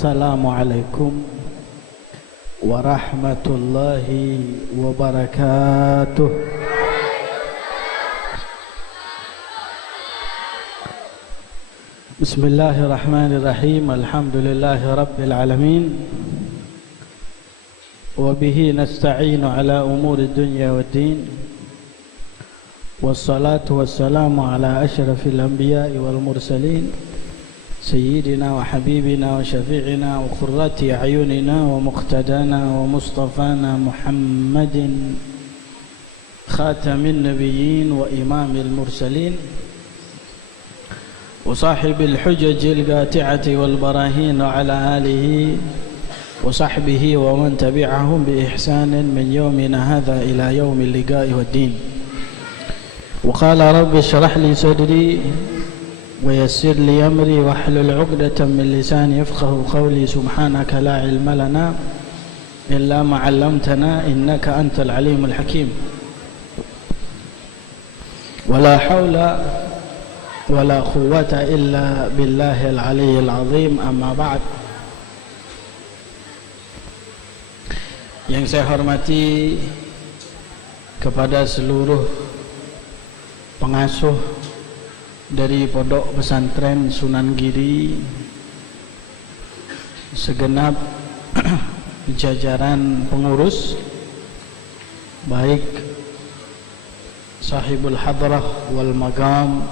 Assalamualaikum warahmatullahi wabarakatuh. Bismillahirrahmanirrahim. Alhamdulillahi rabbil alamin. Wa bihi nasta'inu ala umuri dunya waddin. Wassalatu wassalamu ala asyrafil anbiya'i wal mursalin Sayyidina wa habibina wa syafi'ina wa qurrati a'yunina wa muqtadana wa mustafana Muhammadin khatamin nabiyyin wa imamil mursalin wa sahibil hujajil qati'ati wal barahin wa ala alihi wa sahbihi wa man tabi'ahum bi ihsanin min yawmina hadha ila yawmil liqa'i waddin. Wa qala rabbi shrah li sadri ويسر لي أمري واحلل عقدة من لساني يفقه قولي سبحانك لا علم لنا إلا ما علمتنا إنك أنت العليم الحكيم ولا حول ولا قوة إلا بالله العلي العظيم. أما بعد. Yang saya hormati kepada seluruh pengasuh dari Pondok Pesantren Sunan Giri, segenap jajaran pengurus, baik sahibul hadrah wal magam,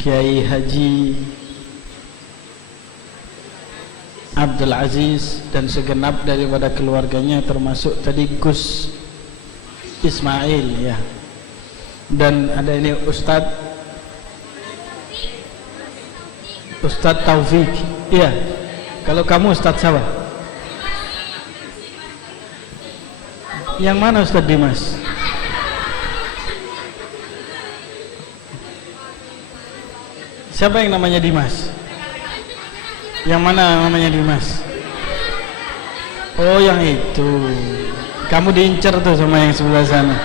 Kiai Haji Abdul Aziz dan segenap daripada keluarganya, termasuk tadi Gus Ismail ya. Dan ada ini Ustadz Taufik, iya. Kalau kamu Ustadz siapa? Yang mana Ustadz Dimas? Siapa yang namanya Dimas? Yang mana namanya Dimas? Oh, yang itu. Kamu diincar tuh sama yang sebelah sana.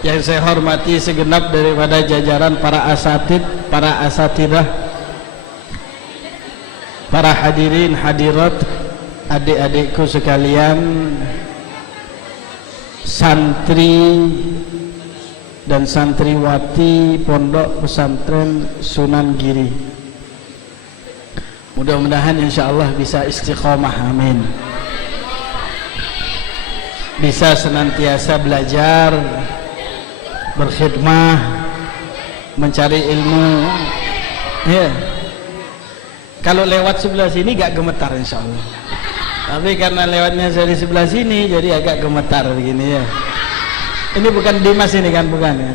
Yang saya hormati segenap daripada jajaran para asatid, para asatidah, para hadirin hadirat, adik-adikku sekalian, santri dan santriwati Pondok Pesantren Sunan Giri. Mudah-mudahan insyaallah bisa istiqomah, amin. Bisa senantiasa belajar, berkhidmah, mencari ilmu. Ya. Kalau lewat sebelah sini gak gemetar insyaallah. Tapi karena lewatnya dari sebelah sini jadi agak gemetar begini ya. Ini bukan Dimas ini kan, bukan ya?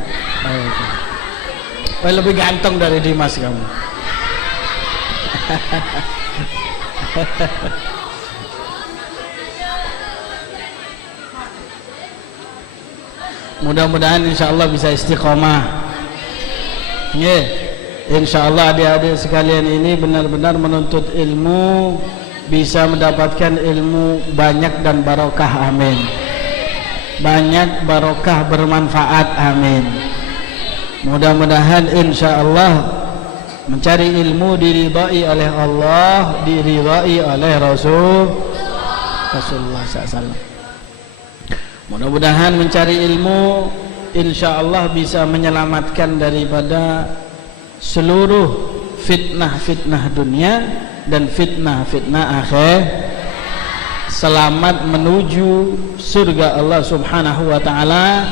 Oh, lebih ganteng dari Dimas kamu. Mudah-mudahan insyaallah bisa istiqomah. Yeah. Insyaallah adik-adik sekalian ini benar-benar menuntut ilmu, bisa mendapatkan ilmu banyak dan barokah, amin. Banyak barokah bermanfaat, amin. Mudah-mudahan insyaallah mencari ilmu diridai oleh Allah, diridai oleh Rasulullah SAW. Mudah-mudahan mencari ilmu insyaallah bisa menyelamatkan daripada seluruh fitnah-fitnah dunia dan fitnah-fitnah akhir. Selamat menuju surga Allah Subhanahu wa taala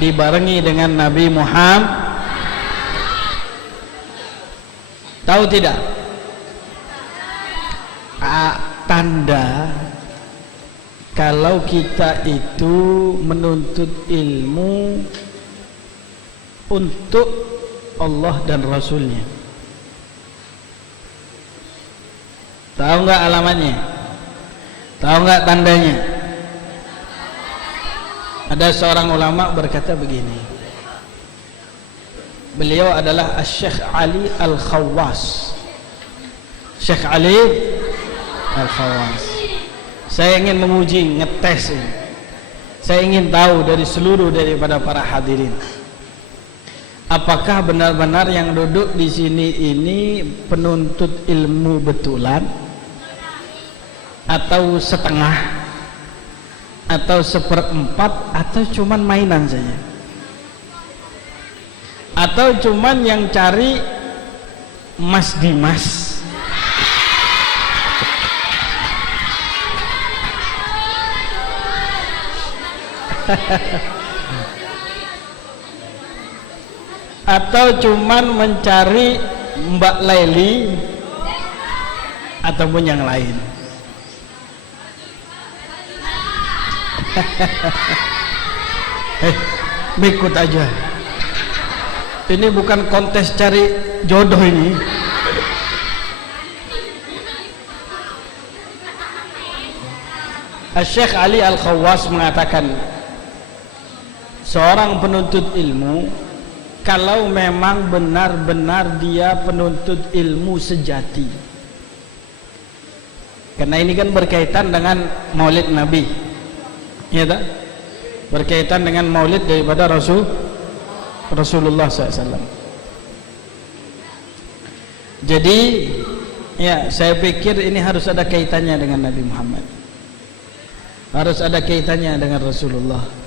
dibarengi dengan Nabi Muhammad. Tahu tidak? Tanda kalau kita itu menuntut ilmu untuk Allah dan Rasulnya. Tahu nggak alamatnya? Tahu nggak tandanya? Ada seorang ulama berkata begini. Beliau adalah Syekh Ali Al-Khawwas. Syekh Ali Al-Khawas. Saya ingin menguji, ngetes ini. Saya ingin tahu dari seluruh daripada para hadirin, apakah benar-benar yang duduk di sini ini penuntut ilmu betulan, atau setengah, atau seperempat, atau cuman mainan saja, atau cuman yang cari Mas Dimas. Atau cuman mencari Mbak Leli ataupun yang lain. Ikut aja. Ini bukan kontes cari jodoh ini. Syekh Ali Al-Khawas mengatakan, seorang penuntut ilmu, kalau memang benar-benar dia penuntut ilmu sejati, karena ini kan berkaitan dengan maulid Nabi, ya tak? Berkaitan dengan maulid daripada Rasulullah SAW. Jadi ya, saya pikir ini harus ada kaitannya dengan Nabi Muhammad, harus ada kaitannya dengan Rasulullah.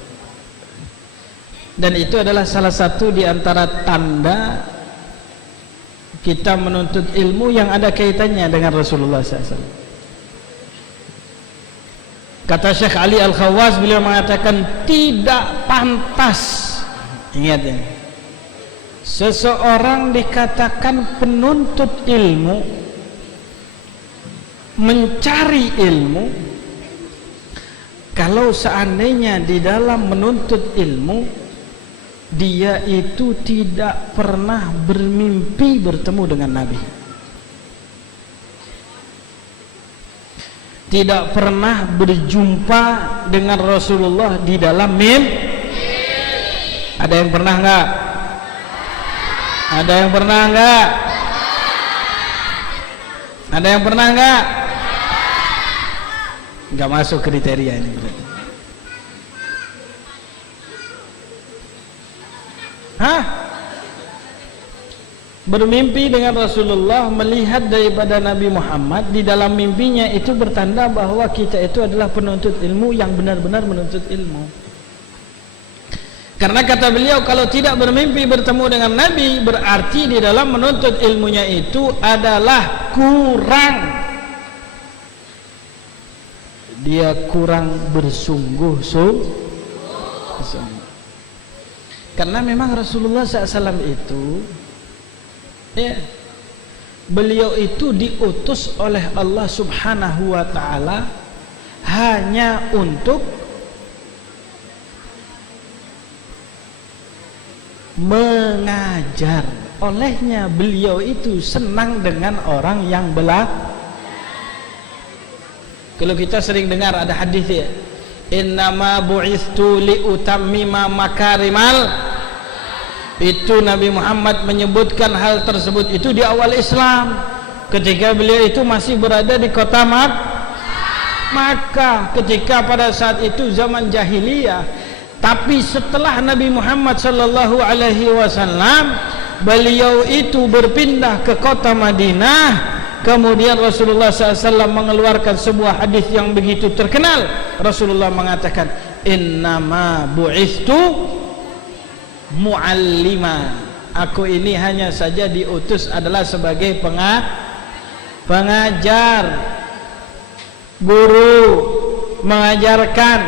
Dan itu adalah salah satu di antara tanda kita menuntut ilmu yang ada kaitannya dengan Rasulullah SAW. Kata Syekh Ali Al-Khawas, beliau mengatakan tidak pantas, ingat ya, seseorang dikatakan penuntut ilmu, mencari ilmu, kalau seandainya di dalam menuntut ilmu dia itu tidak pernah bermimpi bertemu dengan Nabi, tidak pernah berjumpa dengan Rasulullah di dalam mimpi. Ada yang pernah enggak? Ada yang pernah enggak? Ada yang pernah enggak? Enggak masuk kriteria ini berarti. Bermimpi dengan Rasulullah, melihat daripada Nabi Muhammad di dalam mimpinya, itu bertanda bahwa kita itu adalah penuntut ilmu yang benar-benar menuntut ilmu. Karena kata beliau, kalau tidak bermimpi bertemu dengan Nabi, berarti di dalam menuntut ilmunya itu adalah kurang. Dia kurang bersungguh-sungguh. Karena memang Rasulullah SAW itu, ya, beliau itu diutus oleh Allah Subhanahu wa ta'ala hanya untuk mengajar. Olehnya beliau itu senang dengan orang yang belajar. Kalau kita sering dengar ada hadis ya, innama bu'istu liutammima makarimal, itu Nabi Muhammad menyebutkan hal tersebut itu di awal Islam, ketika beliau itu masih berada di kota Makkah, ketika pada saat itu zaman jahiliyah. Tapi setelah Nabi Muhammad sallallahu alaihi wasallam, beliau itu berpindah ke kota Madinah. Kemudian Rasulullah SAW mengeluarkan sebuah hadis yang begitu terkenal. Rasulullah mengatakan, innama bu'istu muallima, aku ini hanya saja diutus adalah sebagai pengajar, guru, mengajarkan,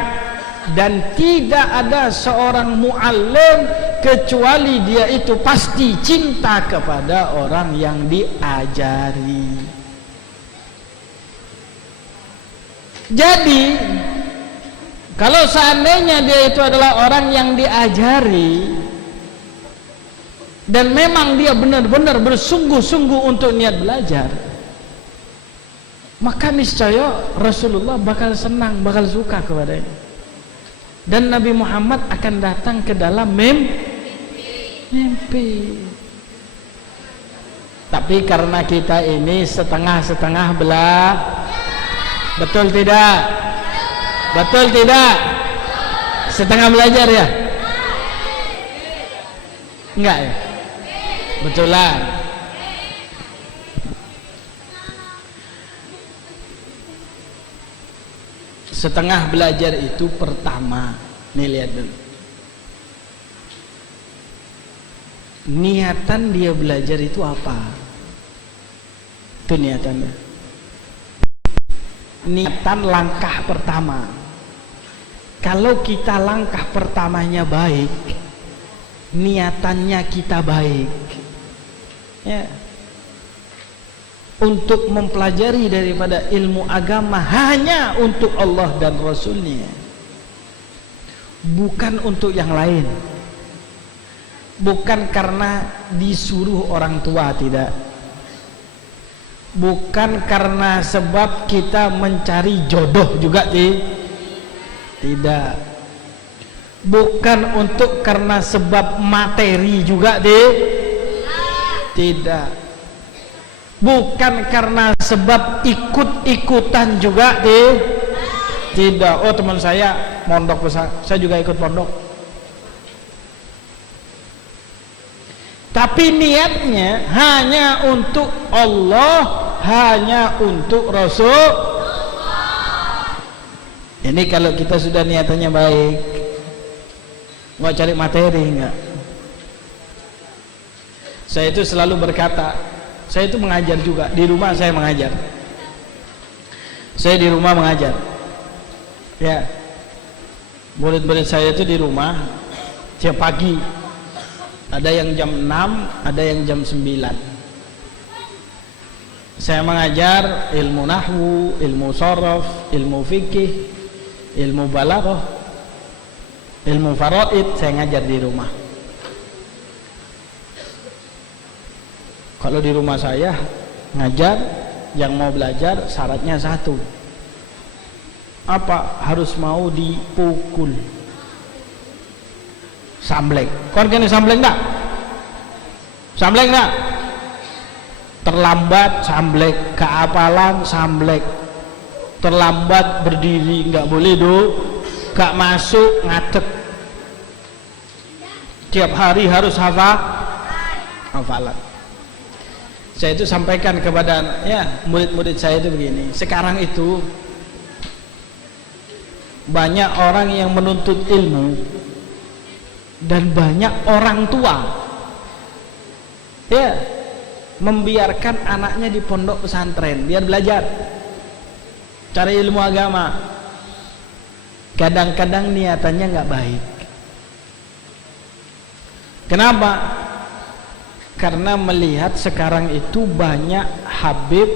dan tidak ada seorang muallim kecuali dia itu pasti cinta kepada orang yang diajari. Jadi kalau seandainya dia itu adalah orang yang diajari dan memang dia benar-benar bersungguh-sungguh untuk niat belajar, maka niscaya Rasulullah bakal senang, bakal suka kepadanya, dan Nabi Muhammad akan datang ke dalam mimpi. Tapi karena kita ini setengah-setengah Betul tidak? Betul tidak? Setengah belajar ya? Enggak ya? Betulan. Setengah belajar itu pertama, nih lihat dulu. Niatan dia belajar itu apa? Itu niatannya. Niatan langkah pertama. Kalau kita langkah pertamanya baik, niatannya kita baik, ya, untuk mempelajari daripada ilmu agama hanya untuk Allah dan Rasulnya, bukan untuk yang lain, bukan karena disuruh orang tua, tidak, bukan karena sebab kita mencari jodoh juga, tidak, bukan untuk karena sebab materi juga, tidak, bukan karena sebab ikut-ikutan juga, tidak. Oh, teman saya mondok besar, saya juga ikut mondok. Tapi niatnya hanya untuk Allah, hanya untuk Rasul. Ini kalau kita sudah niatannya baik, nggak cari materi, enggak. Saya itu selalu berkata, saya itu mengajar juga di rumah, saya mengajar. Saya di rumah mengajar. Ya, murid-murid saya itu di rumah tiap pagi. Ada yang jam 6, ada yang jam 9. Saya mengajar ilmu nahwu, ilmu sharaf, ilmu fikih, ilmu balaghah, ilmu faraid, saya ngajar di rumah. Kalau di rumah saya ngajar, yang mau belajar syaratnya satu. Apa? Harus mau dipukul. Samblek. Kon kene samblek enggak? Samblek enggak? Terlambat samblek, keapalan samblek. Terlambat berdiri enggak boleh gak masuk ngadeg. Tiap hari harus hafalan. Saya itu sampaikan kepada murid-murid saya itu begini. Sekarang itu banyak orang yang menuntut ilmu dan banyak orang tua membiarkan anaknya di pondok pesantren biar belajar cari ilmu agama. Kadang-kadang niatannya nggak baik. Kenapa? Karena melihat sekarang itu banyak habib,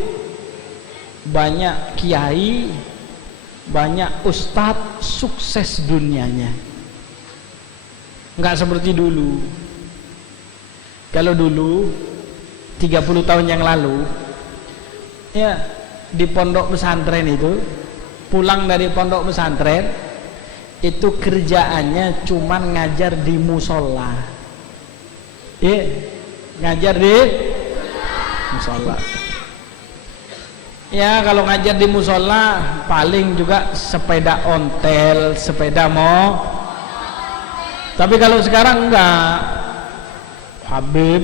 banyak kiai, banyak ustadz sukses dunianya. Nggak seperti dulu. Kalau dulu 30 tahun yang lalu, ya, di pondok pesantren itu, pulang dari pondok pesantren itu kerjaannya cuman ngajar di musola. Ngajar di musola. Ya, kalau ngajar di musola paling juga sepeda ontel, sepeda tapi kalau sekarang enggak. Habib,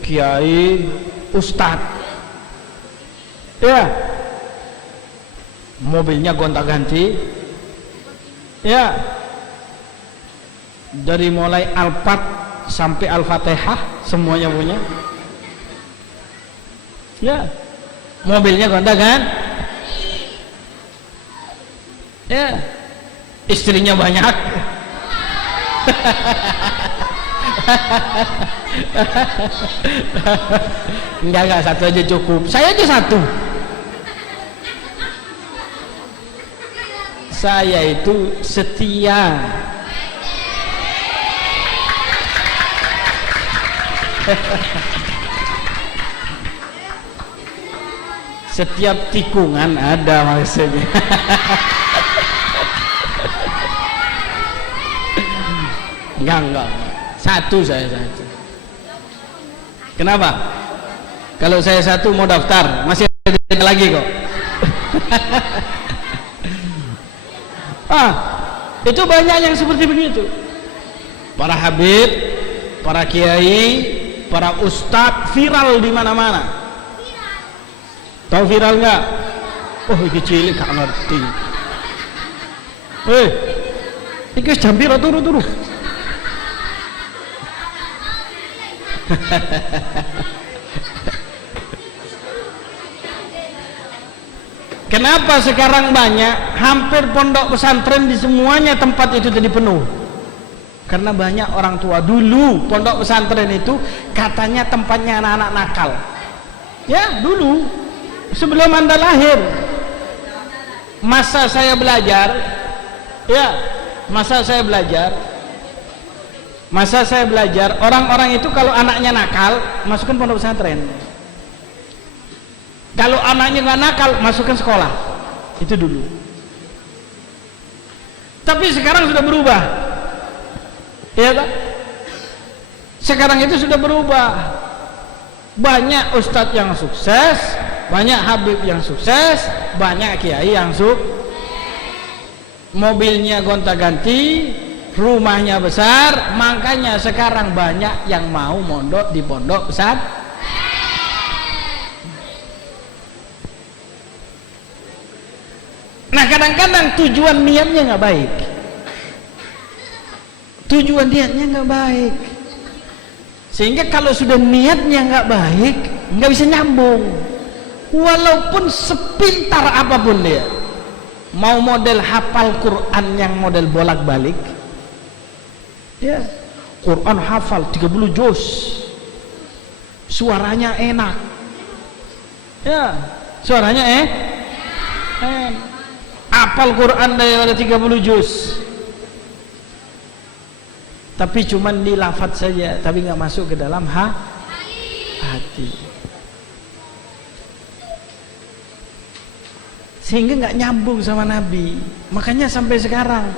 kiai, ustadz, ya, mobilnya gonta-ganti, ya, dari mulai Alphard sampai Al-Fatihah semuanya punya, ya, mobilnya gonta kan, ya, istrinya banyak. Enggak, satu aja cukup. Saya aja satu. Saya itu setia. Setiap tikungan ada maksudnya. Enggak. Satu saya satu. Kenapa? Kalau saya satu mau daftar, masih ada lagi kok. Itu banyak yang seperti begitu. Para habib, para kiai, para ustadz viral di mana-mana. Tahu viral nggak? Oh, ini cilik gak ngerti. Ini jam piro turu. Kenapa sekarang banyak? Hampir pondok pesantren di semuanya tempat itu jadi penuh. Karena banyak orang tua. Dulu pondok pesantren itu katanya tempatnya anak-anak nakal. Ya, dulu sebelum Anda lahir. Masa saya belajar, orang-orang itu kalau anaknya nakal, masukkan pondok pesantren. Kalau anaknya nggak nakal, masukkan sekolah. Itu dulu. Tapi sekarang sudah berubah. Ya Pak? Sekarang itu sudah berubah. Banyak ustadz yang sukses, banyak habib yang sukses, banyak kiai yang mobilnya gonta-ganti, rumahnya besar. Makanya sekarang banyak yang mau mondok di pondok pesantren. Nah, kadang-kadang tujuan niatnya nggak baik. Sehingga kalau sudah niatnya nggak baik, nggak bisa nyambung. Walaupun sepintar apapun dia, mau model hafal Quran yang model bolak-balik, ya, Quran hafal 30 juz, suaranya enak, ya, suaranya hafal Quran daripada 30 juz, tapi cuman di lafaz saja, tapi nggak masuk ke dalam hati, sehingga nggak nyambung sama Nabi. Makanya sampai sekarang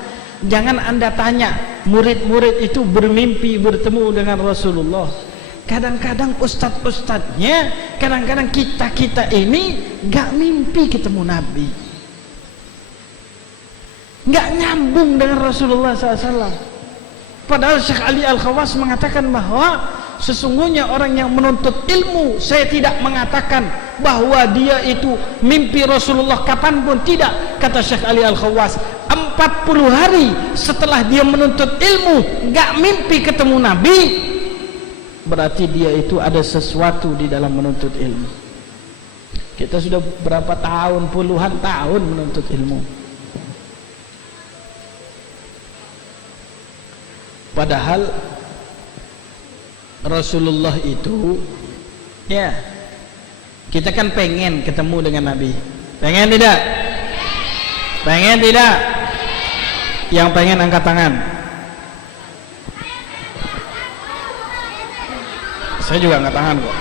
jangan Anda tanya murid-murid itu bermimpi bertemu dengan Rasulullah. Kadang-kadang ustadz-ustadznya, kadang-kadang kita ini nggak mimpi ketemu Nabi, nggak nyambung dengan Rasulullah SAW. Padahal Syekh Ali Al-Khawas mengatakan bahwa sesungguhnya orang yang menuntut ilmu, saya tidak mengatakan bahwa dia itu mimpi Rasulullah kapanpun, tidak. Kata Syekh Ali Al-Khawas, 40 hari setelah dia menuntut ilmu nggak mimpi ketemu Nabi, berarti dia itu ada sesuatu di dalam menuntut ilmu. Kita sudah berapa tahun, puluhan tahun menuntut ilmu, padahal Rasulullah itu, ya, kita kan pengen ketemu dengan Nabi. Pengen tidak? Pengen tidak? Yang pengen angkat tangan. Saya juga angkat tangan kok.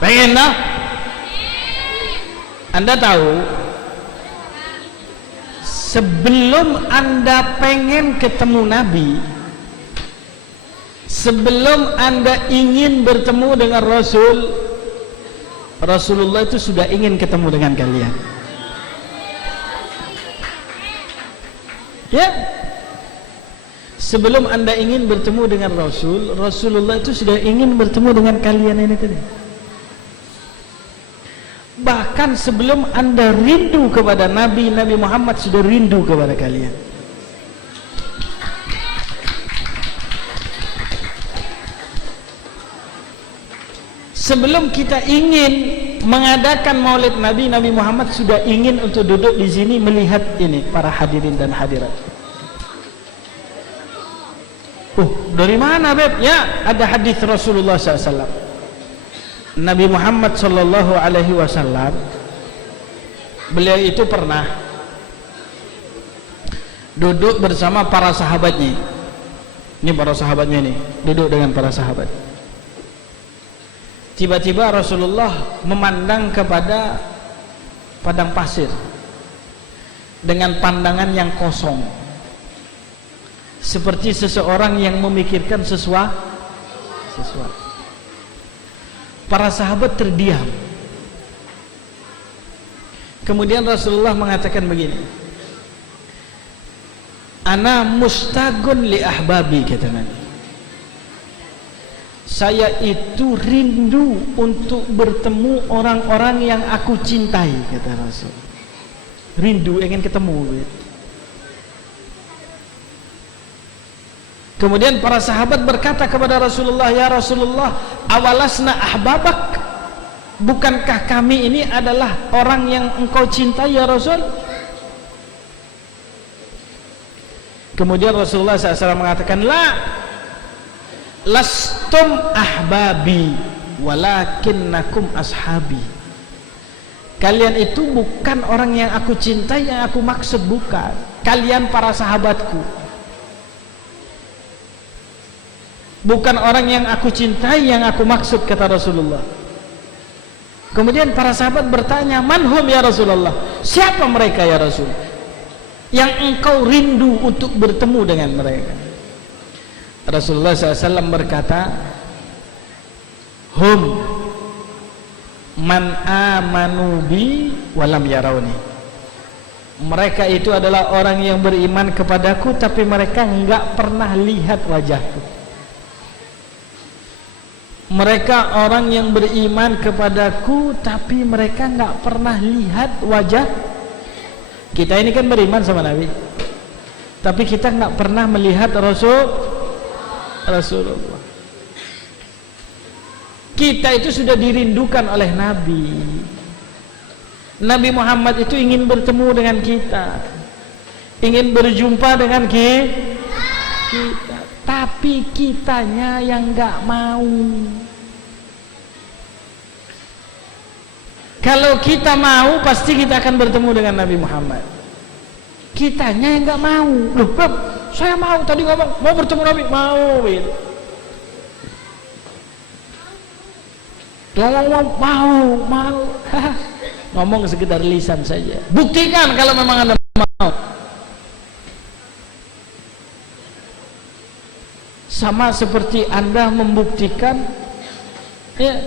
Pengen tak? Anda tahu, sebelum Anda pengen ketemu Nabi, sebelum Anda ingin bertemu dengan Rasulullah itu sudah ingin ketemu dengan kalian. Ya, sebelum Anda ingin bertemu dengan Rasulullah itu sudah ingin bertemu dengan kalian ini tadi. Bahkan sebelum Anda rindu kepada Nabi Muhammad sudah rindu kepada kalian. Sebelum kita ingin mengadakan maulid Nabi Muhammad sudah ingin untuk duduk di sini melihat ini para hadirin dan hadirat. Dari mana, Beb? Ya, ada hadis Rasulullah SAW. Nabi Muhammad sallallahu alaihi wasallam, beliau itu pernah duduk bersama para sahabatnya. Ini para sahabatnya nih, duduk dengan para sahabat. Tiba-tiba Rasulullah memandang kepada padang pasir dengan pandangan yang kosong, seperti seseorang yang memikirkan sesuatu. Para sahabat terdiam. Kemudian Rasulullah mengatakan begini, ana mustagun li ahbabi, kata Nabi. Saya itu rindu untuk bertemu orang-orang yang aku cintai, kata Rasul. Rindu, ingin ketemu gitu. Kemudian para sahabat berkata kepada Rasulullah, ya Rasulullah, awalasna ahbabak, bukankah kami ini adalah orang yang engkau cintai ya Rasul? Kemudian Rasulullah SAW mengatakan, la, lastum ahbabi walakinnakum ashabi. Kalian itu bukan orang yang aku cintai, yang aku maksud, bukan. Kalian para sahabatku. Bukan orang yang aku cintai, yang aku maksud, kata Rasulullah. Kemudian para sahabat bertanya, manhum ya Rasulullah, siapa mereka ya Rasul yang engkau rindu untuk bertemu dengan mereka? Rasulullah SAW berkata, hum man amanu bi walam yarawni. Mereka itu adalah orang yang beriman kepadaku tapi mereka enggak pernah lihat wajahku. Mereka orang yang beriman kepadaku tapi mereka enggak pernah lihat wajah. Kita ini kan beriman sama Nabi, tapi kita enggak pernah melihat Rasulullah. Kita itu sudah dirindukan oleh Nabi. Nabi Muhammad itu ingin bertemu dengan kita, ingin berjumpa dengan kita, tapi kitanya yang enggak mau. Kalau kita mau, pasti kita akan bertemu dengan Nabi Muhammad. Kitanya yang enggak mau. Loh, Bab, saya mau, tadi ngomong mau bertemu Nabi, mau gitu. Ngomong mau. Ngomong sekedar lisan saja. Buktikan kalau memang Anda mau. Sama seperti Anda membuktikan ya,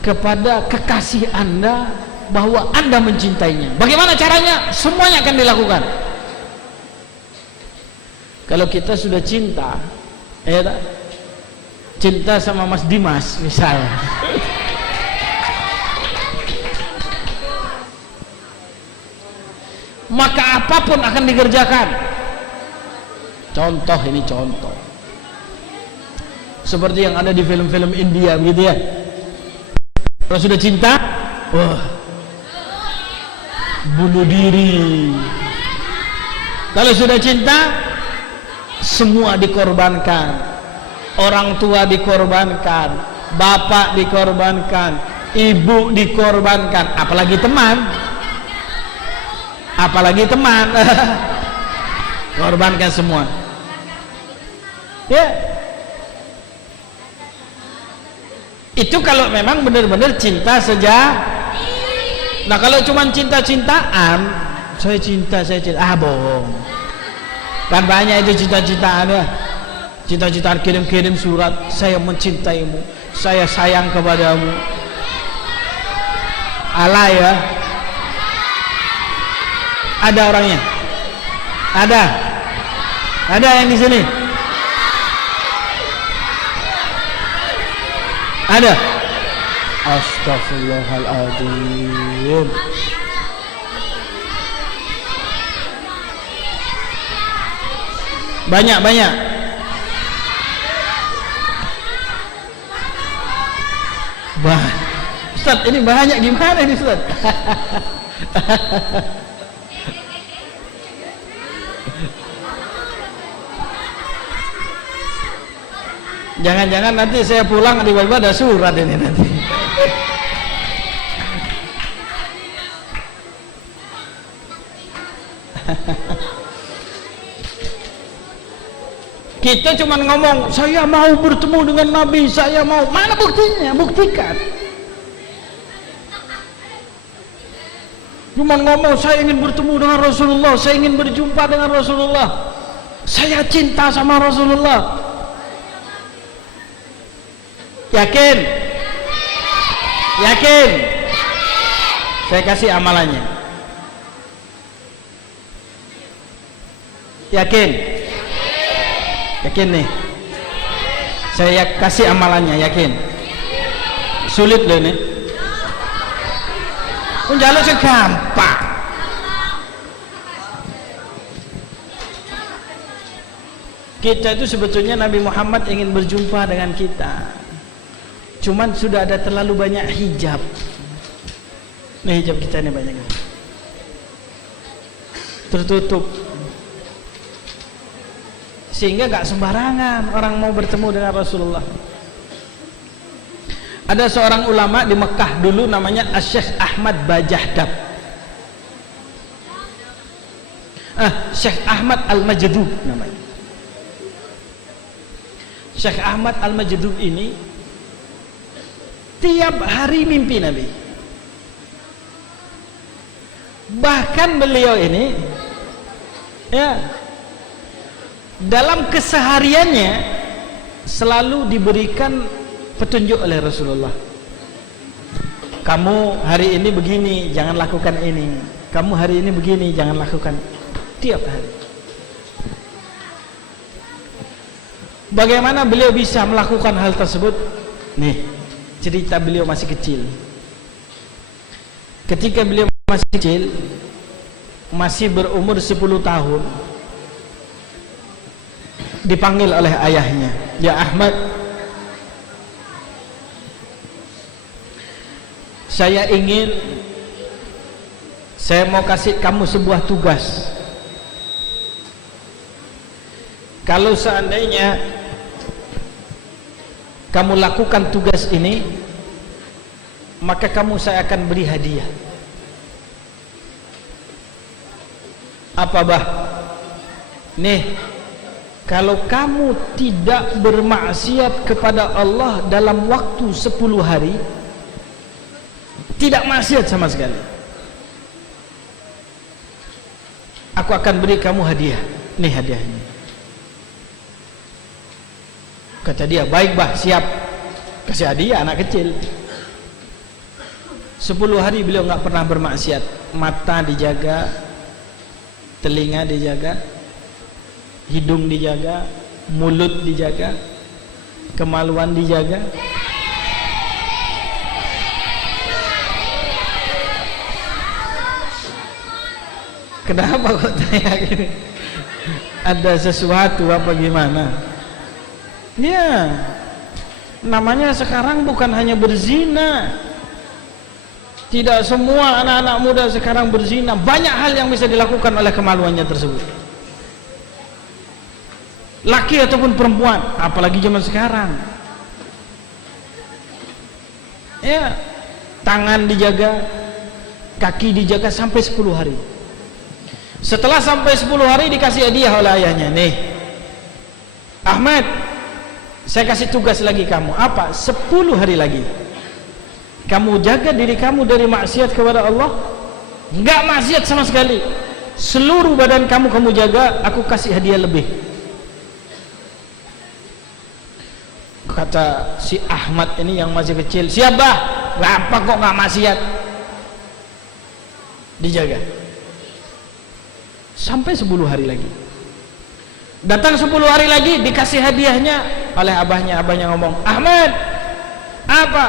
kepada kekasih Anda bahwa Anda mencintainya. Bagaimana caranya? Semuanya akan dilakukan. Kalau kita sudah cinta, ya, cinta sama Mas Dimas misalnya, maka apapun akan dikerjakan. Contoh, ini contoh seperti yang ada di film-film India begitu ya. Kalau sudah cinta, wah, bunuh diri. Kalau sudah cinta, semua dikorbankan. Orang tua dikorbankan, bapak dikorbankan, ibu dikorbankan, apalagi teman. Korbankan semua. Ya. Itu kalau memang benar-benar cinta saja. Nah, kalau cuma cinta-cintaan, saya cinta, bohong. Kan banyak itu cinta-cintaan ya. Cinta-cintaan kirim-kirim surat, saya mencintaimu, saya sayang kepadamu. Alay ya. Ada orangnya? Ada yang di sini? Ada? Astaghfirullahaladzim. Banyak. Ustaz, ini banyak gimana ini Ustaz? Jangan-jangan nanti saya pulang tiba-tiba ada surat ini nanti. Kita cuma ngomong, saya mau bertemu dengan Nabi, saya mau. Mana buktinya? Buktikan. Cuma ngomong, saya ingin bertemu dengan Rasulullah, saya ingin berjumpa dengan Rasulullah, saya cinta sama Rasulullah. Yakin? Yakin? Saya kasih amalannya. Yakin? Yakin nih? Saya kasih amalannya, yakin? Sulit loh ini. Menjaluk segampang. Kita itu sebetulnya Nabi Muhammad ingin berjumpa dengan kita, cuman sudah ada terlalu banyak hijab. Nih hijab kita ini banyak, tertutup, sehingga gak sembarangan orang mau bertemu dengan Rasulullah. Ada seorang ulama di Mekah dulu namanya Syekh Ahmad Bajahdab, Syekh Ahmad Al-Majdub namanya. Syekh Ahmad Al-Majdub ini tiap hari mimpi Nabi. Bahkan beliau ini ya dalam kesehariannya selalu diberikan petunjuk oleh Rasulullah. Kamu hari ini begini, jangan lakukan ini. Kamu hari ini begini, jangan lakukan. Tiap hari. Bagaimana beliau bisa melakukan hal tersebut? Nih, cerita beliau masih kecil. Ketika beliau masih kecil, masih berumur 10 tahun, dipanggil oleh ayahnya, "Ya Ahmad, saya mau kasih kamu sebuah tugas. Kalau seandainya kamu lakukan tugas ini, maka saya akan beri hadiah." Apa bah? Nih, kalau kamu tidak bermaksiat kepada Allah dalam waktu 10 hari, tidak maksiat sama sekali, aku akan beri kamu hadiah. Nih hadiahnya. Kata dia, "Baik bah, siap." Kasih hadiah anak kecil. 10 hari beliau nggak pernah bermaksiat. Mata dijaga, telinga dijaga, hidung dijaga, mulut dijaga, kemaluan dijaga. Kenapa kok teriak gini? Ada sesuatu apa gimana? Ya, namanya sekarang bukan hanya berzina. Tidak semua anak-anak muda sekarang berzina. Banyak hal yang bisa dilakukan oleh kemaluannya tersebut, laki ataupun perempuan, apalagi zaman sekarang. Ya, tangan dijaga, kaki dijaga sampai 10 hari. Setelah sampai 10 hari dikasih hadiah oleh ayahnya. "Nih Ahmad, saya kasih tugas lagi kamu. Apa? 10 hari lagi kamu jaga diri kamu dari maksiat kepada Allah. Enggak maksiat sama sekali. Seluruh badan kamu jaga, aku kasih hadiah lebih." Kata si Ahmad ini yang masih kecil, "Siap bah, ngapa kok nggak maksiat?" Dijaga sampai 10 hari lagi. Datang 10 hari lagi, dikasih hadiahnya oleh abahnya. Abahnya ngomong, "Ahmad, apa?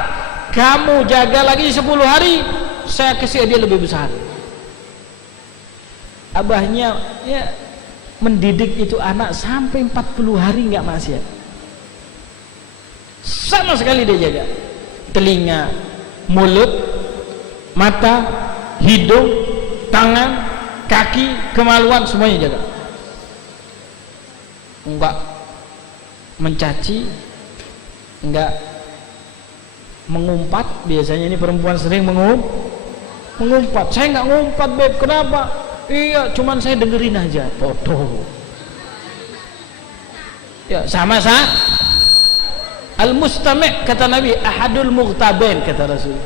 Kamu jaga lagi 10 hari, saya kasih hadiah lebih besar." Abahnya ya mendidik itu anak sampai 40 hari nggak maksiat. Sama sekali dia jaga. Telinga, mulut, mata, hidung, tangan, kaki, kemaluan, semuanya jaga. Enggak mencaci, enggak mengumpat. Biasanya ini perempuan sering mengumpat. "Saya enggak ngumpat, Beb." "Kenapa?" "Iya, cuman saya dengerin aja." Bodoh. Ya, sama al-mustami', kata Nabi, ahadul mughtabain, kata Rasul.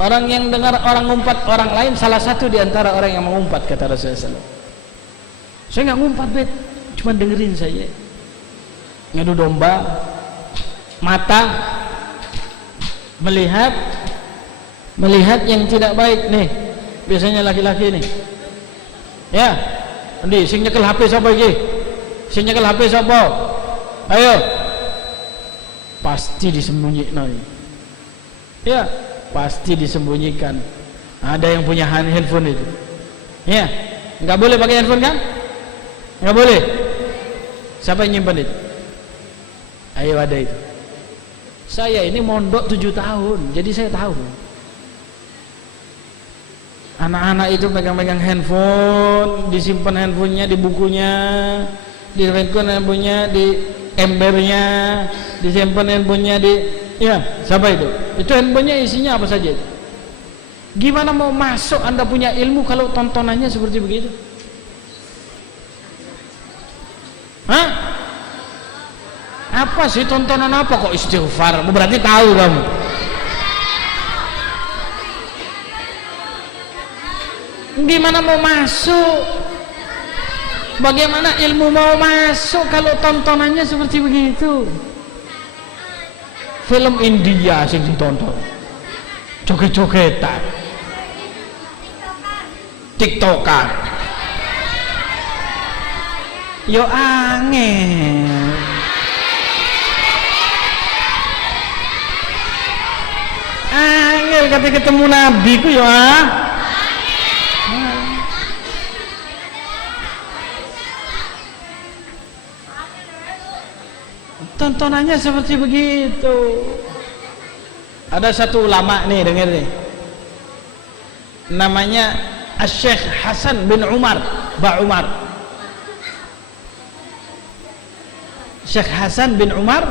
Orang yang dengar orang ngumpat orang lain, salah satu di antara orang yang mengumpat, kata Rasulullah. "Saya enggak ngumpat, Beb, cuma dengerin saja." Ngadu domba, mata, melihat yang tidak baik nih, biasanya laki-laki nih ya, nanti sing nyekel HP siapa lagi, sing nyekel HP siapa, ayo, pasti disembunyikan ya, pasti disembunyikan. Ada yang punya handphone itu ya, nggak boleh pakai handphone kan, nggak boleh. Siapa yang nyimpan itu? Ayo, ada itu. Saya ini mondok 7 tahun, jadi saya tahu anak-anak itu megang-megang handphone, disimpan handphonenya di bukunya, di handphonenya di embernya, disimpan handphonenya di, ya, siapa itu? Itu handphonenya isinya apa saja? Gimana mau masuk Anda punya ilmu kalau tontonannya seperti begitu? Hah? Apa sih tontonan apa kok istighfar? Berarti tahu kamu. Gimana mau masuk? Bagaimana ilmu mau masuk kalau tontonannya seperti begitu? Film India sing ditonton, joget-jogetan, tiktokan, yo angel. Angel kata ketemu Nabi ku yo tontonannya seperti begitu. Ada satu ulama nih, dengar nih, namanya Syekh Hasan bin Umar Ba Umar. Syekh Hasan bin Umar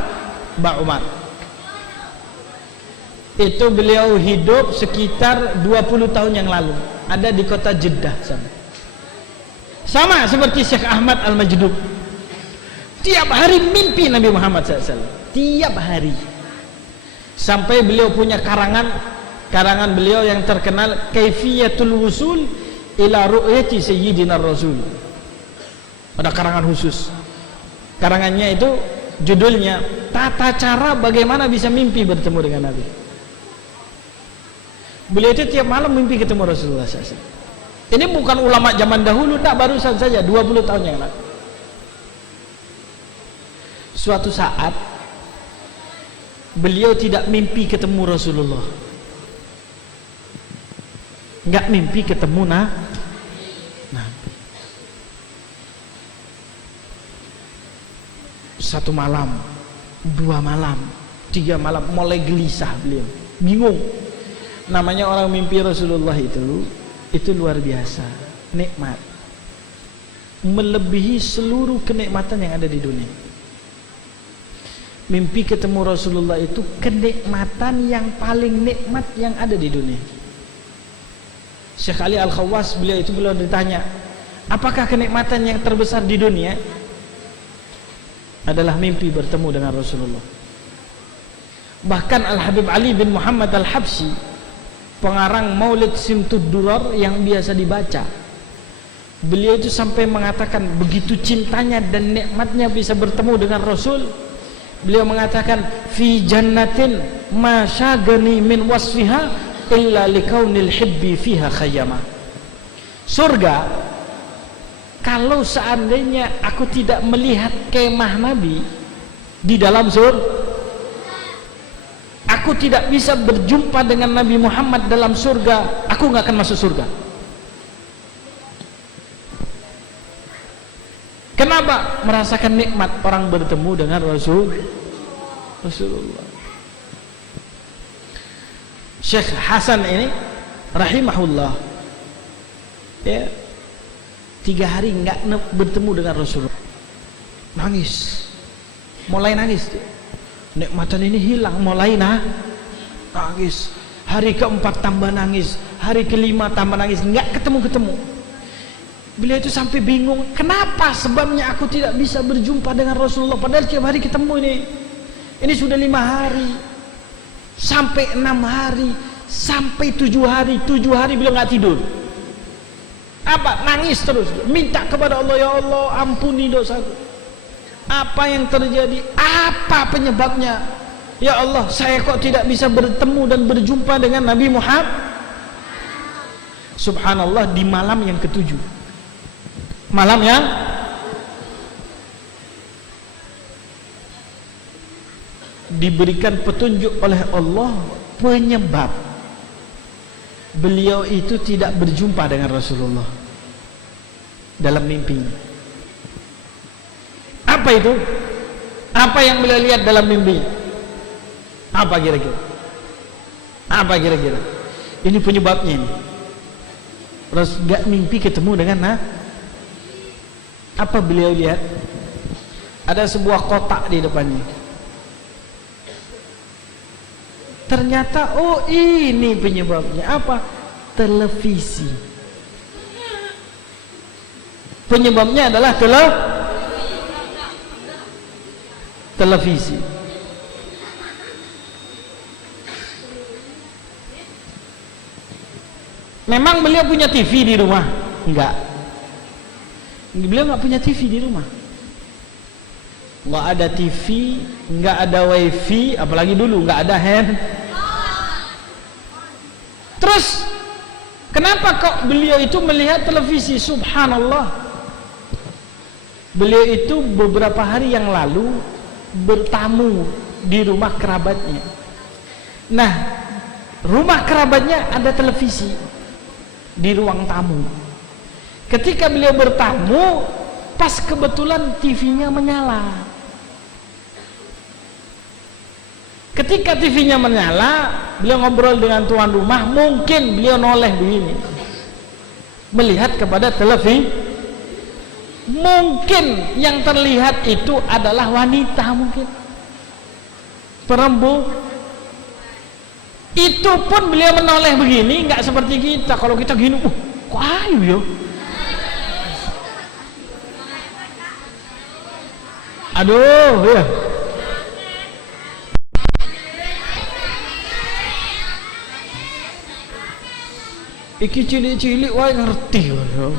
Ba Umar itu beliau hidup sekitar 20 tahun yang lalu, ada di kota Jeddah sana. Sama seperti Syekh Ahmad Al-Majdub, tiap hari mimpi Nabi Muhammad SAW, tiap hari. Sampai beliau punya karangan beliau yang terkenal, Kaifiyatul Wusul ila Ru'yati Sayyidina Rasul. Ada karangan khusus, karangannya itu judulnya Tata Cara Bagaimana Bisa Mimpi Bertemu dengan Nabi. Beliau itu tiap malam mimpi ketemu Rasulullah SAW. Ini bukan ulama zaman dahulu, tak, barusan saja 20 tahun yang lalu. Suatu saat beliau tidak mimpi ketemu Rasulullah, nggak mimpi ketemu Nabi. Satu malam, 2 malam, 3 malam, mulai gelisah beliau, bingung. Namanya orang mimpi Rasulullah itu luar biasa, nikmat, melebihi seluruh kenikmatan yang ada di dunia. Mimpi ketemu Rasulullah itu kenikmatan yang paling nikmat yang ada di dunia. Syekh Ali Al-Khawas beliau ditanya, apakah kenikmatan yang terbesar di dunia? Adalah mimpi bertemu dengan Rasulullah. Bahkan Al-Habib Ali bin Muhammad Al-Habsyi, pengarang Maulid Simtud Durar yang biasa dibaca, beliau itu sampai mengatakan begitu cintanya dan nikmatnya bisa bertemu dengan Rasul. Beliau mengatakan, fi jannatin ma syagani min wasfiha illa likaunil hibbi fiha khayyama. Surga, kalau seandainya aku tidak melihat kemah Nabi di dalam surga, aku tidak bisa berjumpa dengan Nabi Muhammad dalam surga, aku nggak akan masuk surga. Kenapa? Merasakan nikmat orang bertemu dengan Rasulullah. Syekh Hasan ini rahimahullah, ya, 3 hari nggak bertemu dengan Rasulullah, nangis, mulai nangis. Nikmatan ini hilang, mulai nangis. Hari keempat tambah nangis, hari kelima tambah nangis, nggak ketemu. Beliau itu sampai bingung, kenapa sebabnya aku tidak bisa berjumpa dengan Rasulullah, padahal tiap hari ketemu ini. Ini sudah 5 hari, sampai 6 hari, sampai 7 hari. 7 hari beliau nggak tidur. Apa? Nangis terus, minta kepada Allah, ya Allah ampuni dosaku. Apa yang terjadi? Apa penyebabnya? Ya Allah, saya kok tidak bisa bertemu dan berjumpa dengan Nabi Muhammad. Subhanallah, di malam yang ketujuh, malam yang diberikan petunjuk oleh Allah penyebab beliau itu tidak berjumpa dengan Rasulullah dalam mimpinya. Apa itu? Apa yang beliau lihat dalam mimpi? Apa kira-kira? Apa kira-kira? Ini penyebabnya ini. Terus gak mimpi ketemu dengan apa beliau lihat? Ada sebuah kotak di depannya. Ternyata oh ini penyebabnya. Apa? Televisi. Penyebabnya adalah televisi. Memang beliau punya TV di rumah? Enggak. Beliau enggak punya TV di rumah. Enggak ada TV, enggak ada wifi, apalagi dulu enggak ada hand. Terus kenapa kok beliau itu melihat televisi? Subhanallah. Beliau itu beberapa hari yang lalu bertamu di rumah kerabatnya. Nah, rumah kerabatnya ada televisi di ruang tamu. Ketika beliau bertamu, pas kebetulan TV-nya menyala. Ketika TV-nya menyala, beliau ngobrol dengan tuan rumah, mungkin beliau noleh begini, melihat kepada televisi. Mungkin yang terlihat itu adalah wanita, mungkin perempuan. Itu pun beliau menoleh begini, nggak seperti kita. Kalau kita gini, kok ayu yo. Aduh, ya. Iki cilik-cilik, wah ngerti yo.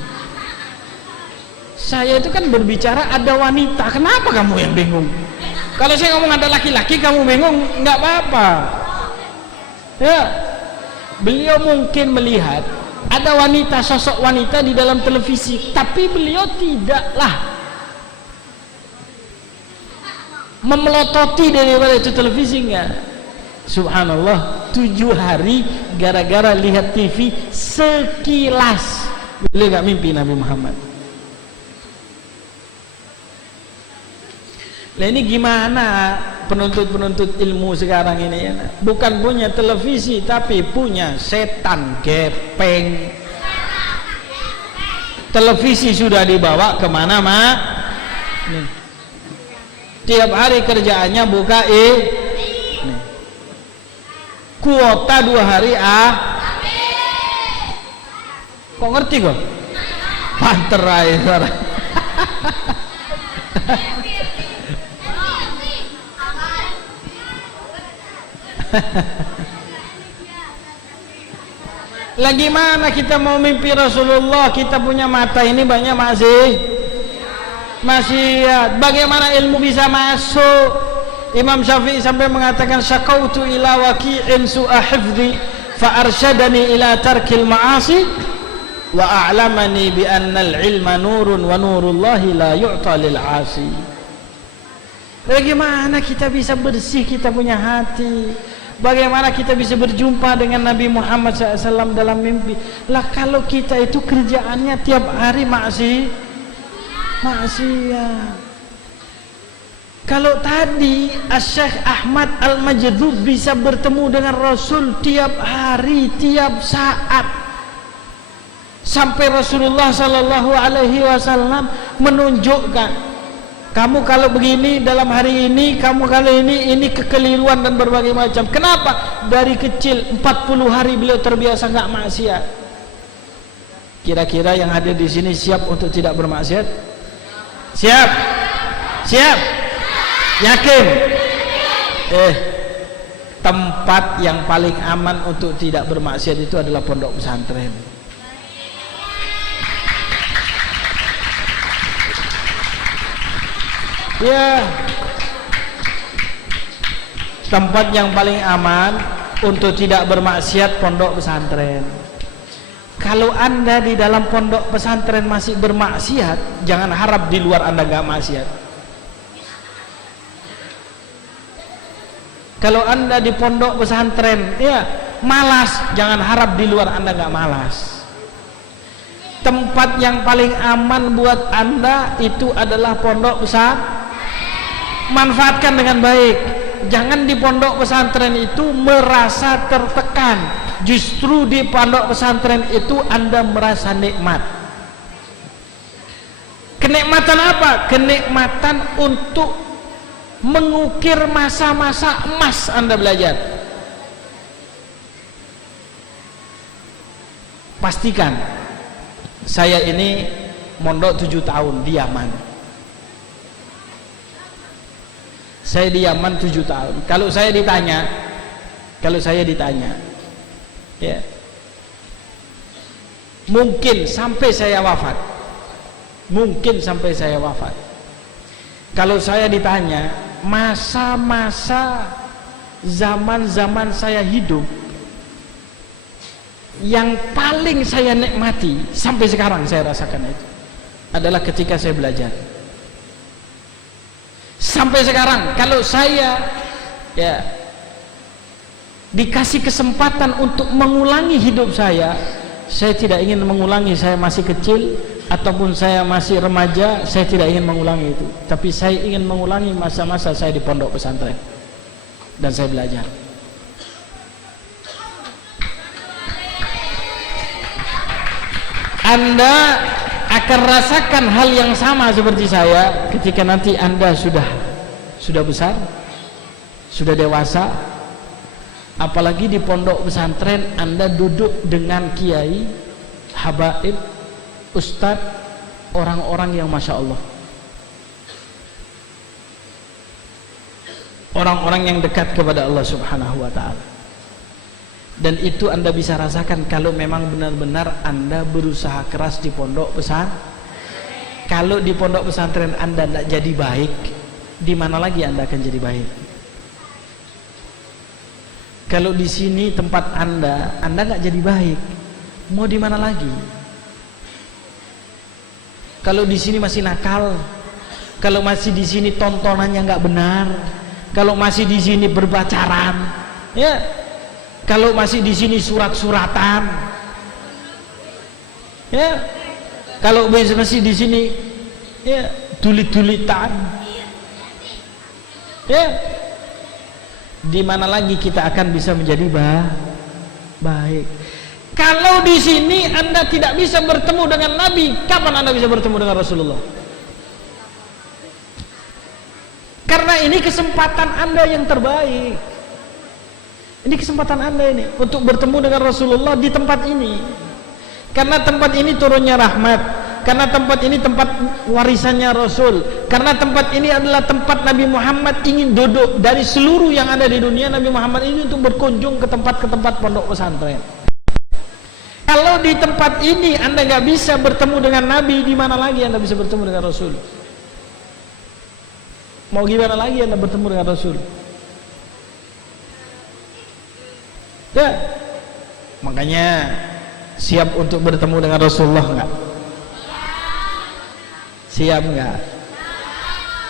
Saya itu kan berbicara ada wanita. Kenapa kamu yang bingung? Kalau saya ngomong ada laki-laki, kamu bingung, nggak apa-apa. Ya, beliau mungkin melihat ada wanita, sosok wanita di dalam televisi, tapi beliau tidaklah memelototi daripada itu televisi, enggak. Subhanallah, 7 hari gara-gara lihat TV sekilas. Beliau enggak mimpi Nabi Muhammad. Nah ini gimana penuntut-penuntut ilmu sekarang ini ya? Bukan punya televisi tapi punya setan gepeng. Televisi sudah dibawa kemana mak? Tiap hari kerjaannya buka kuota 2 hari kok ngerti kok? Panterai suara. Lagi mana kita mau mimpi Rasulullah? Kita punya mata ini banyak masih ya. Bagaimana ilmu bisa masuk? Imam Syafi'i sampai mengatakan syakautu ila waqi'in su'a hifdhi fa arsyadani ila tarkil ma'asi wa a'lamani bi anna al-ilma nurun wa nurullahi la yu'ta lil 'asi. Bagaimana kita bisa bersih kita punya hati? Bagaimana kita bisa berjumpa dengan Nabi Muhammad SAW dalam mimpi? Lah kalau kita itu kerjaannya tiap hari maksiat. Kalau tadi Syekh Ahmad Al-Majdub bisa bertemu dengan Rasul tiap hari, tiap saat, sampai Rasulullah SAW menunjukkan, kamu kalau begini dalam hari ini, kamu kali ini kekeliruan dan berbagai macam. Kenapa? Dari kecil 40 hari beliau terbiasa nggak maksiat. Kira-kira yang hadir di sini siap untuk tidak bermaksiat? Siap? Siap? Yakin? Tempat yang paling aman untuk tidak bermaksiat itu adalah pondok pesantren. Ya, tempat yang paling aman untuk tidak bermaksiat pondok pesantren. Kalau Anda di dalam pondok pesantren masih bermaksiat, jangan harap di luar Anda gak maksiat. Kalau Anda di pondok pesantren ya malas, jangan harap di luar Anda gak malas. Tempat yang paling aman buat Anda itu adalah pondok pesantren. Manfaatkan dengan baik. Jangan di pondok pesantren itu merasa tertekan. Justru di pondok pesantren itu Anda merasa nikmat. Kenikmatan apa? Kenikmatan untuk mengukir masa-masa emas Anda belajar. Pastikan saya ini mondok 7 tahun di Yaman. Saya di Yaman 7 tahun. Kalau saya ditanya ya, mungkin sampai saya wafat, kalau saya ditanya masa-masa zaman saya hidup yang paling saya nikmati sampai sekarang saya rasakan itu adalah ketika saya belajar. Sampai sekarang kalau saya ya dikasih kesempatan untuk mengulangi hidup saya tidak ingin mengulangi saya masih kecil ataupun saya masih remaja. Saya tidak ingin mengulangi itu, tapi saya ingin mengulangi masa-masa saya di pondok pesantren dan saya belajar. Anda akan rasakan hal yang sama seperti saya ketika nanti Anda sudah besar, sudah dewasa. Apalagi di pondok pesantren Anda duduk dengan kiai, habaib, ustadz, orang-orang yang masya Allah, orang-orang yang dekat kepada Allah Subhanahu wa ta'ala. Dan itu Anda bisa rasakan kalau memang benar-benar Anda berusaha keras di pondok pesantren. Kalau di pondok pesantren Anda tidak jadi baik, di mana lagi Anda akan jadi baik? Kalau di sini tempat Anda nggak jadi baik, mau di mana lagi? Kalau di sini masih nakal, kalau masih di sini tontonannya nggak benar, kalau masih di sini berpacaran, ya, kalau masih di sini surat-suratan, ya, kalau masih di sini, ya, dulit-dulitan, ya. Di mana lagi kita akan bisa menjadi baik? Kalau di sini Anda tidak bisa bertemu dengan Nabi, kapan Anda bisa bertemu dengan Rasulullah? Karena ini kesempatan Anda yang terbaik. Ini kesempatan Anda ini untuk bertemu dengan Rasulullah di tempat ini. Karena tempat ini turunnya rahmat. Karena tempat ini tempat warisannya Rasul. Karena tempat ini adalah tempat Nabi Muhammad ingin duduk. Dari seluruh yang ada di dunia, Nabi Muhammad ini untuk berkunjung ke tempat pondok pesantren. Kalau di tempat ini Anda nggak bisa bertemu dengan Nabi, di mana lagi Anda bisa bertemu dengan Rasul? Mau gimana lagi Anda bertemu dengan Rasul? Ya, makanya siap untuk bertemu dengan Rasulullah nggak? Siap nggak?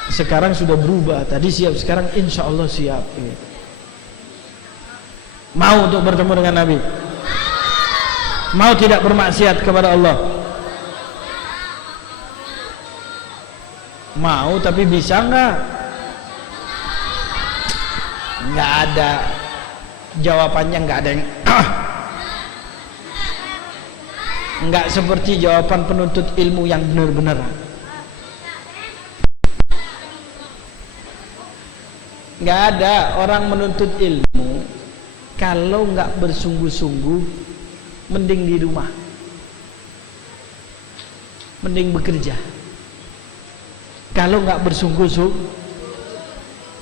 Sekarang sudah berubah. Tadi siap, sekarang insya Allah siap. Mau untuk bertemu dengan Nabi? Mau tidak bermaksiat kepada Allah? Mau, tapi bisa nggak? Nggak ada jawabannya, nggak ada yang nggak seperti jawaban penuntut ilmu yang benar-benar. Nggak ada orang menuntut ilmu kalau nggak bersungguh-sungguh, mending di rumah, mending bekerja. Kalau nggak bersungguh-sungguh,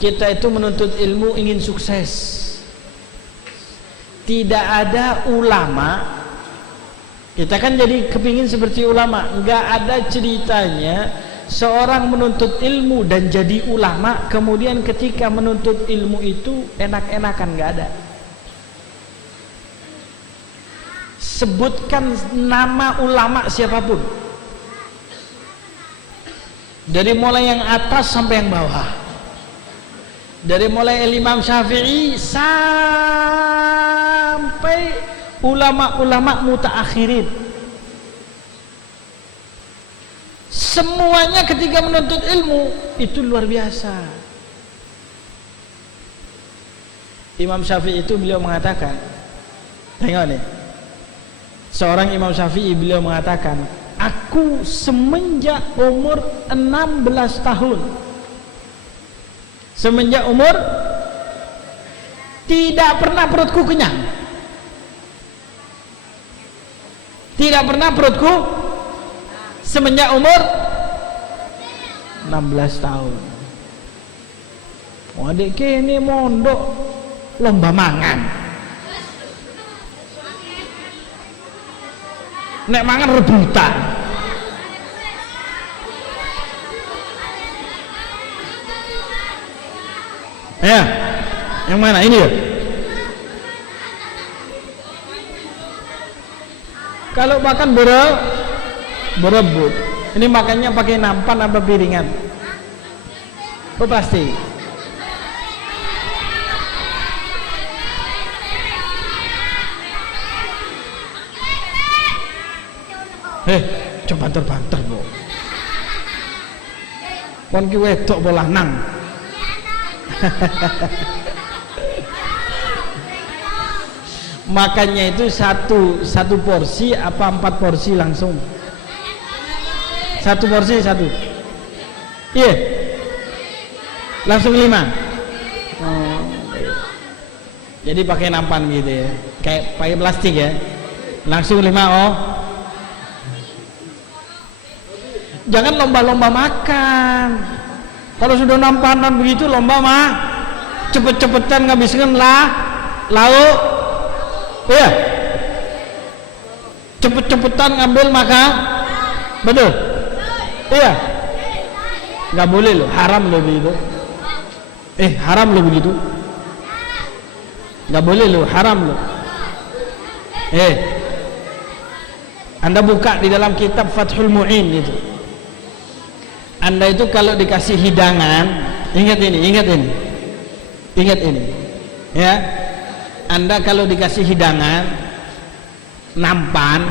kita itu menuntut ilmu ingin sukses. Tidak ada ulama, kita kan jadi kepingin seperti ulama. Nggak ada ceritanya seorang menuntut ilmu dan jadi ulama, kemudian ketika menuntut ilmu itu enak-enakan, nggak ada. Sebutkan nama ulama siapapun, dari mulai yang atas sampai yang bawah, dari mulai Imam Syafi'i sampai ulama-ulama mutaakhirin, semuanya ketika menuntut ilmu itu luar biasa. Imam Syafi'i itu beliau mengatakan, tengok nih, seorang Imam Syafi'i beliau mengatakan, aku semenjak umur 16 tahun, semenjak umur tidak pernah perutku kenyang, tidak pernah perutku semenjak umur 16 tahun. Adik ini mondok lomba mangan, nek mangan rebutan. Ya, yang mana ini ya? Kalau makan berebut. Ini makannya pakai nampan apa piringan? Oh pasti. Coba banter-banter bu. Kon ki wedok apa lanang? Makannya itu satu porsi apa 4 porsi langsung? Satu porsi satu. Iya. Langsung 5. Oh. Jadi pakai nampan gitu ya. Kayak pakai plastik ya. Langsung 5 oh. Jangan lomba-lomba makan. Kalau sudah nampanan begitu lomba mah cepet-cepetan ngabiskan lauk. Iya. Cepet-cepetan ngambil makan. Betul. Iya. Nggak boleh loh, haram loh begitu. Haram loh begitu. Nggak boleh loh, haram loh. Anda buka di dalam kitab Fathul Mu'in itu. Anda itu kalau dikasih hidangan, ingat ini, ya. Anda kalau dikasih hidangan, nampan,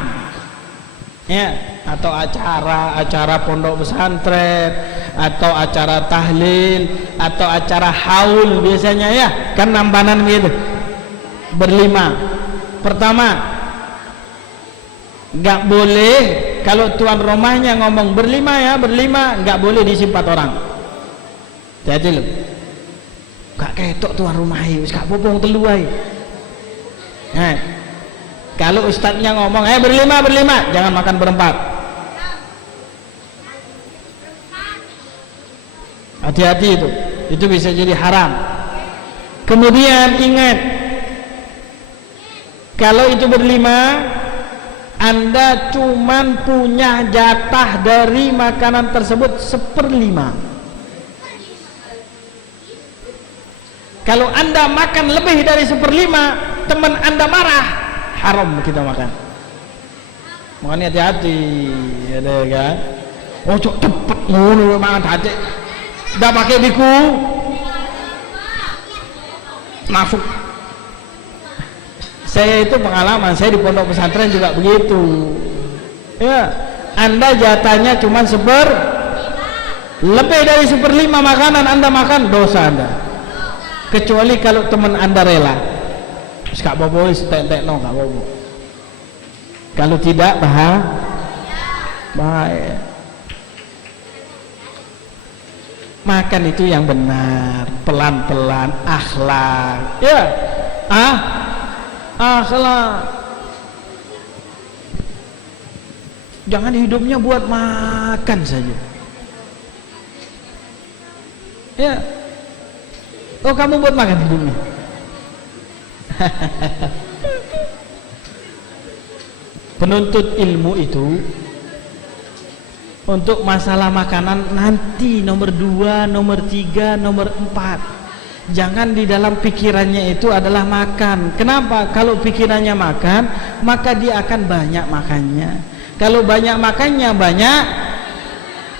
ya, atau acara pondok pesantren, atau acara tahlil, atau acara haul biasanya ya, kan nampanan gitu. Berlima. Pertama, nggak boleh. Kalau tuan rumahnya ngomong berlima ya, nggak boleh diisi 4 orang. Hati-hati loh. Gak ketok tuan rumahnya, gak popong telu ae. Kalau ustadznya ngomong, berlima, jangan makan berempat. Hati-hati itu bisa jadi haram. Kemudian ingat, kalau itu berlima, Anda cuman punya jatah dari makanan tersebut 1/5. Kalau Anda makan lebih dari 1/5, teman Anda marah, haram kita makan. Makanya hati-hati, ya kan? Oh cok cepet mulu makan hati. Udah pakai biku, masuk. Saya itu pengalaman, saya di pondok pesantren juga begitu. Ya, Anda jatahnya cuma lebih dari 1/5 makanan Anda makan, dosa Anda. Kecuali kalau teman Anda rela. Gak apa-apa, entek no, gak apa-apa. Kalau tidak bahaya. Makan itu yang benar, pelan-pelan, akhlak. Ya, akhlak. Jangan hidupnya buat makan saja. Ya. Oh, kamu buat makan hidupnya. Penuntut ilmu itu Untuk masalah makanan nanti nomor 2, nomor 3, nomor 4. Jangan di dalam pikirannya itu adalah makan. Kenapa? Kalau pikirannya makan, maka dia akan banyak makannya. Kalau banyak makannya,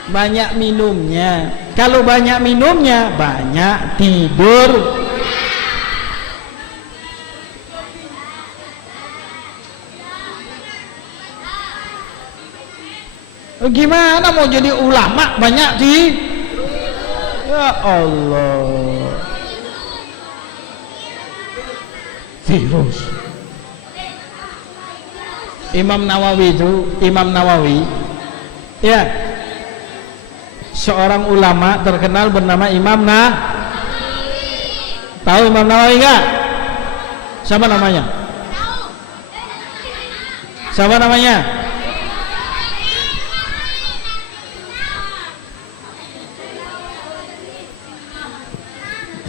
banyak minumnya. Kalau banyak minumnya, banyak tidur. Gimana mau jadi ulama banyak ya Allah, virus. Imam Nawawi ya, seorang ulama terkenal bernama tahu Imam Nawawi enggak? Siapa namanya? Siapa namanya?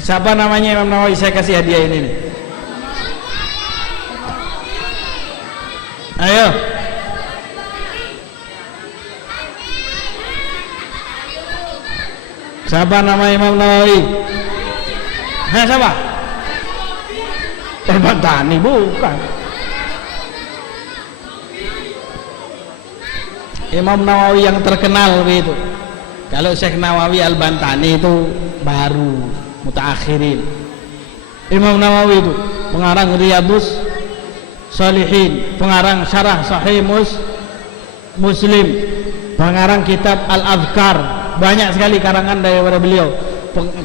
Siapa namanya Imam Nawawi? Saya kasih hadiah ini nih. Ayo. Siapa nama Imam Nawawi? Siapa? Al-Bantani bukan. Imam Nawawi yang terkenal begitu. Kalau Syekh Nawawi Al-Bantani itu baru mutaakhirin. Imam Nawawi itu pengarang Riyadhus Shalihin, pengarang Syarah Sahih Muslim, pengarang kitab Al-Adhkar, banyak sekali karangan daripada beliau,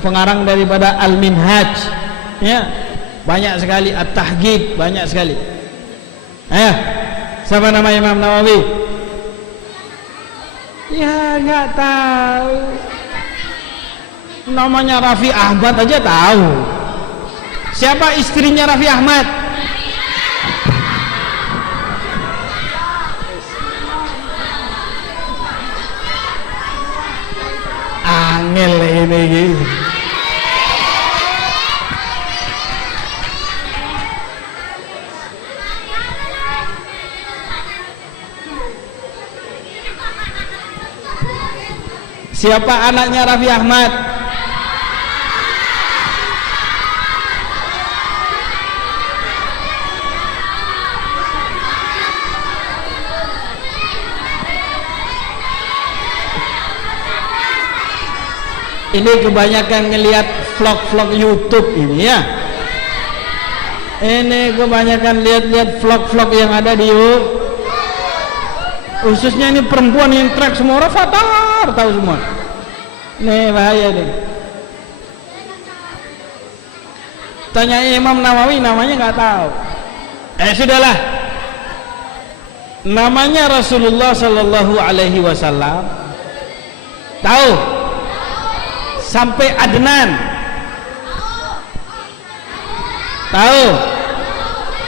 pengarang daripada Al-Minhaj ya, banyak sekali, At-Tahqiq, banyak sekali. Siapa nama Imam Nawawi? Ya nggak tahu. Namanya Raffi Ahmad aja tahu. Siapa istrinya Raffi Ahmad? Angel ini. Siapa anaknya Raffi Ahmad? Ini kebanyakan ngelihat vlog-vlog YouTube ini ya. Ini kebanyakan lihat vlog-vlog yang ada di YouTube. Khususnya ini perempuan yang trek semua orang fatar, tahu semua. Nih bahaya nih. Tanya Imam Nawawi namanya nggak tahu. Sudahlah. Namanya Rasulullah Sallallahu Alaihi Wasallam. Tahu? Sampai Adnan. Tahu?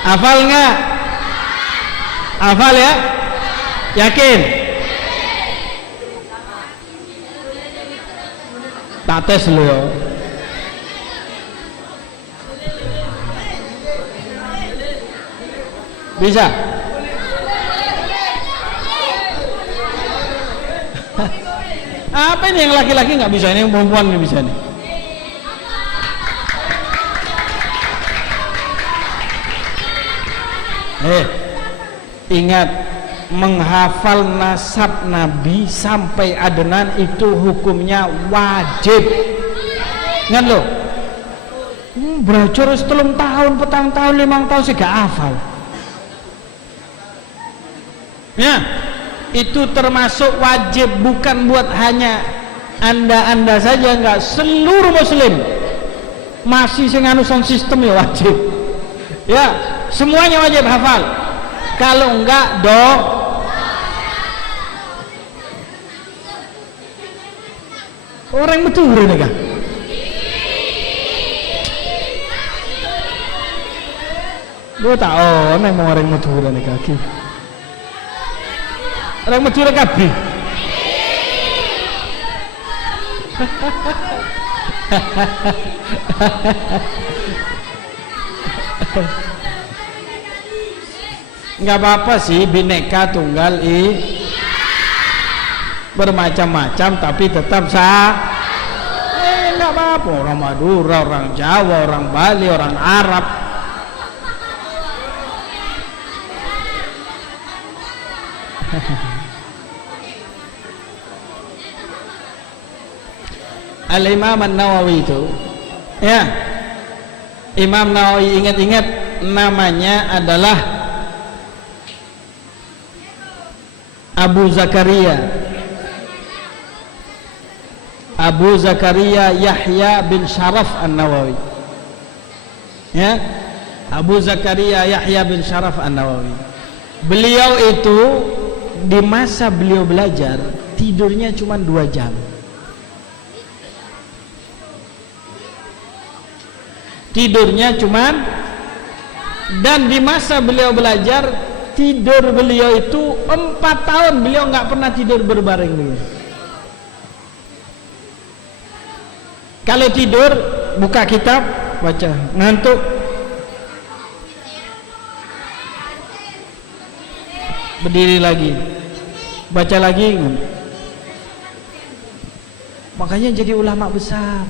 Hafal nggak? Hafal ya? Yakin? Tak tes lu ya. Bisa? Apa ini yang laki-laki nggak bisa, ini yang perempuan nggak bisa nih. Ingat, menghafal nasab Nabi sampai Adnan itu hukumnya wajib. Ingat loh. Belajar setelum tahun, petang tahun, 5 tahun sih gak hafal. Ya. Itu termasuk wajib, bukan buat hanya anda saja, enggak, seluruh muslim masih nganu sound system ya wajib ya, semuanya wajib hafal. Kalau enggak orang betul nih kan. Gue tahu memang orang betul nih kaki. Orang Madura kabeh. Enggak apa-apa sih, Bhinneka Tunggal bermacam-macam tapi tetap sah. Enggak apa-apa, orang Madura, orang Jawa, orang Bali, orang Arab. Al-Imam An-Nawawi itu, ya, Imam Nawawi, ingat-ingat namanya adalah Abu Zakaria Yahya bin Sharaf An-Nawawi, ya, Abu Zakaria Yahya bin Sharaf An-Nawawi. Beliau itu di masa beliau belajar tidurnya cuma 2 jam. Tidurnya cuman, dan di masa beliau belajar tidur beliau itu 4 tahun beliau nggak pernah tidur berbaring begini. Kalau tidur buka kitab baca, ngantuk berdiri lagi, baca lagi. Makanya jadi ulama besar.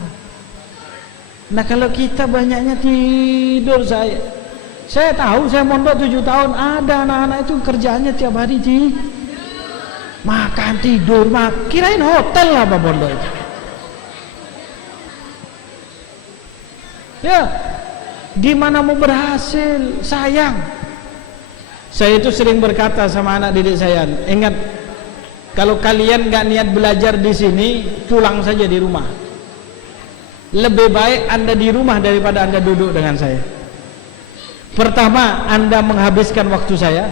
Nah kalau kita banyaknya tidur, saya tahu, saya mondok 7 tahun, ada anak-anak itu kerjaannya tiap hari makan tidur, kirain hotel lah apa mondok itu. Ya, gimana mau berhasil? Sayang. Saya itu sering berkata sama anak didik saya, ingat, kalau kalian gak niat belajar di sini, pulang saja di rumah. Lebih baik Anda di rumah daripada Anda duduk dengan saya. Pertama, Anda menghabiskan waktu saya.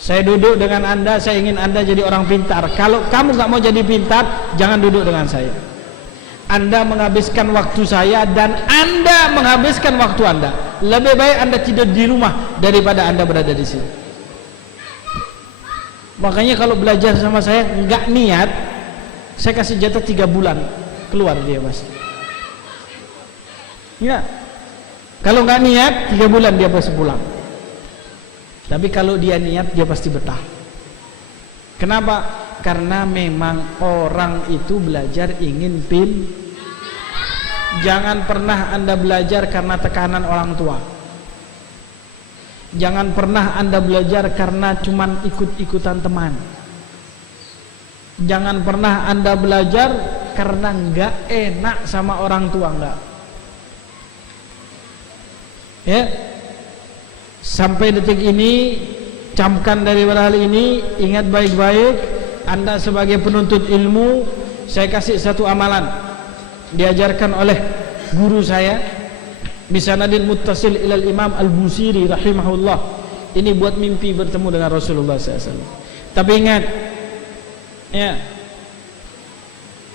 Saya duduk dengan Anda, saya ingin Anda jadi orang pintar. Kalau kamu gak mau jadi pintar, jangan duduk dengan saya. Anda menghabiskan waktu saya dan Anda menghabiskan waktu Anda. Lebih baik Anda tidur di rumah daripada Anda berada di sini. Makanya kalau belajar sama saya nggak niat, saya kasih jatah 3 bulan, keluar dia mas. Ya, kalau nggak niat 3 bulan dia pasti pulang. Tapi kalau dia niat dia pasti betah. Kenapa? Karena memang orang itu belajar ingin Jangan pernah Anda belajar karena tekanan orang tua. Jangan pernah Anda belajar karena cuman ikut-ikutan teman. Jangan pernah Anda belajar karena nggak enak sama orang tua, nggak. Ya, sampai detik ini camkan dari hal ini, ingat baik-baik. Anda sebagai penuntut ilmu, saya kasih satu amalan diajarkan oleh guru saya bisanadil muttasil ilal Imam Al-Busiri rahimahullah. Ini buat mimpi bertemu dengan Rasulullah SAW. Tapi ingat, ya,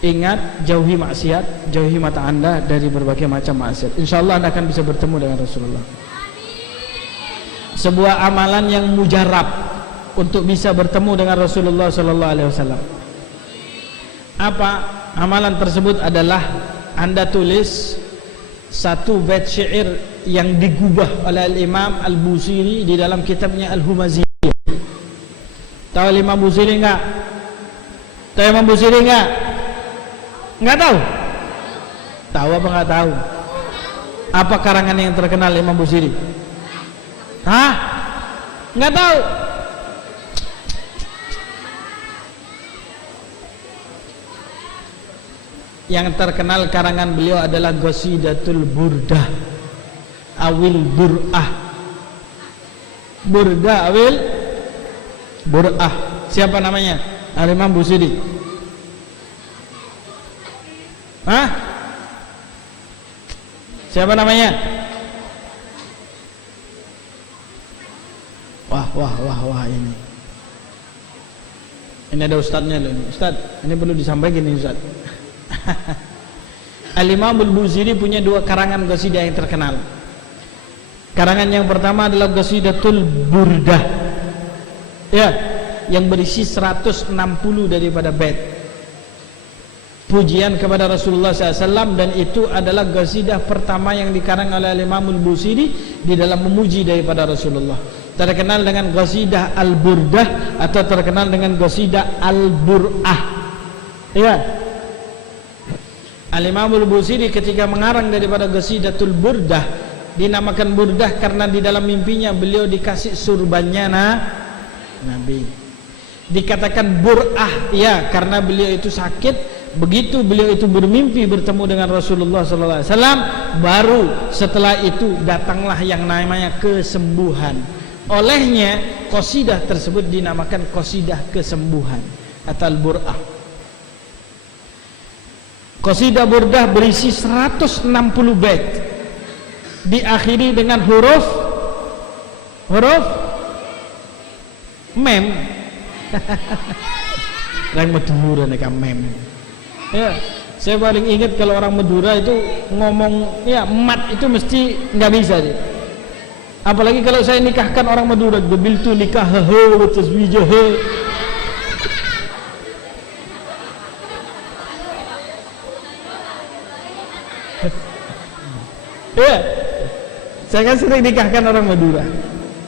ingat, jauhi maksiat, jauhi mata Anda dari berbagai macam maksiat. InsyaAllah Anda akan bisa bertemu dengan Rasulullah. Sebuah amalan yang mujarab untuk bisa bertemu dengan Rasulullah SAW. Apa amalan tersebut? Adalah Anda tulis satu bait syair yang digubah oleh Imam Al-Busiri di dalam kitabnya Al-Humaziyah. Tahu Imam Busiri enggak? Tahu Imam Busiri enggak? Enggak tahu? Tahu apa enggak tahu? Apa karangan yang terkenal Imam Busiri? Hah? Enggak tahu? Yang terkenal karangan beliau adalah Qasidatul Burdah awil Bur'ah. Burdah awil Bur'ah. Siapa namanya? Al-Imam Busiri. Hah? Siapa namanya? Wah ini ada ustadznya loh. Ustadz, ini perlu disampaikan nih Ustadz. Al-Imam Al-Busiri punya 2 karangan qasidah yang terkenal. Karangan yang pertama adalah Qasidatul Burdah, ya, yang berisi 160 daripada bait pujian kepada Rasulullah SAW, dan itu adalah qasidah pertama yang dikarang oleh Imam Al-Busiri di dalam memuji daripada Rasulullah. terkenal dengan qasidah Al-Burdah atau terkenal dengan qasidah Al-Bur'ah. Ya. Al-Imam Al-Busiri ketika mengarang daripada qasidatul Burdah, dinamakan Burdah karena di dalam mimpinya beliau dikasih surbannya Nabi. Dikatakan Bur'ah ya karena beliau itu sakit. Begitu beliau itu bermimpi bertemu dengan Rasulullah SAW, baru setelah itu datanglah yang namanya kesembuhan. Olehnya qasidah tersebut dinamakan qasidah kesembuhan atau Al-Bur'ah. Qasidah Burdah berisi 160 bait, diakhiri dengan huruf mem. Orang Madura nih mem. Ya, saya paling ingat kalau orang Madura itu ngomong ya mat itu mesti nggak bisa dia. Apalagi kalau saya nikahkan orang Madura, gebiltu nikah wa tazwijah. Ya, saya kan sering nikahkan orang Madura,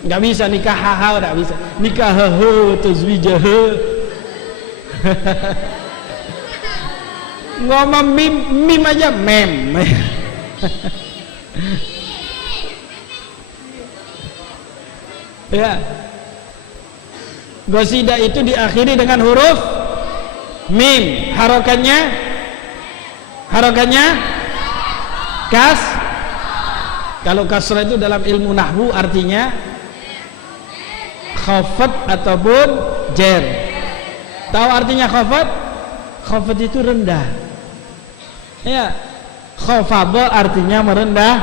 nggak bisa nikah haha, nggak bisa nikah haha tazwijah. Ngomong mim aja mem. Ya, qasidah itu diakhiri dengan huruf mim, harokannya kas. Kalau kasrah itu dalam ilmu nahwu artinya khafat ataupun jer. Tahu artinya khafat? Khafat itu rendah. Ya, khafadha artinya merendah.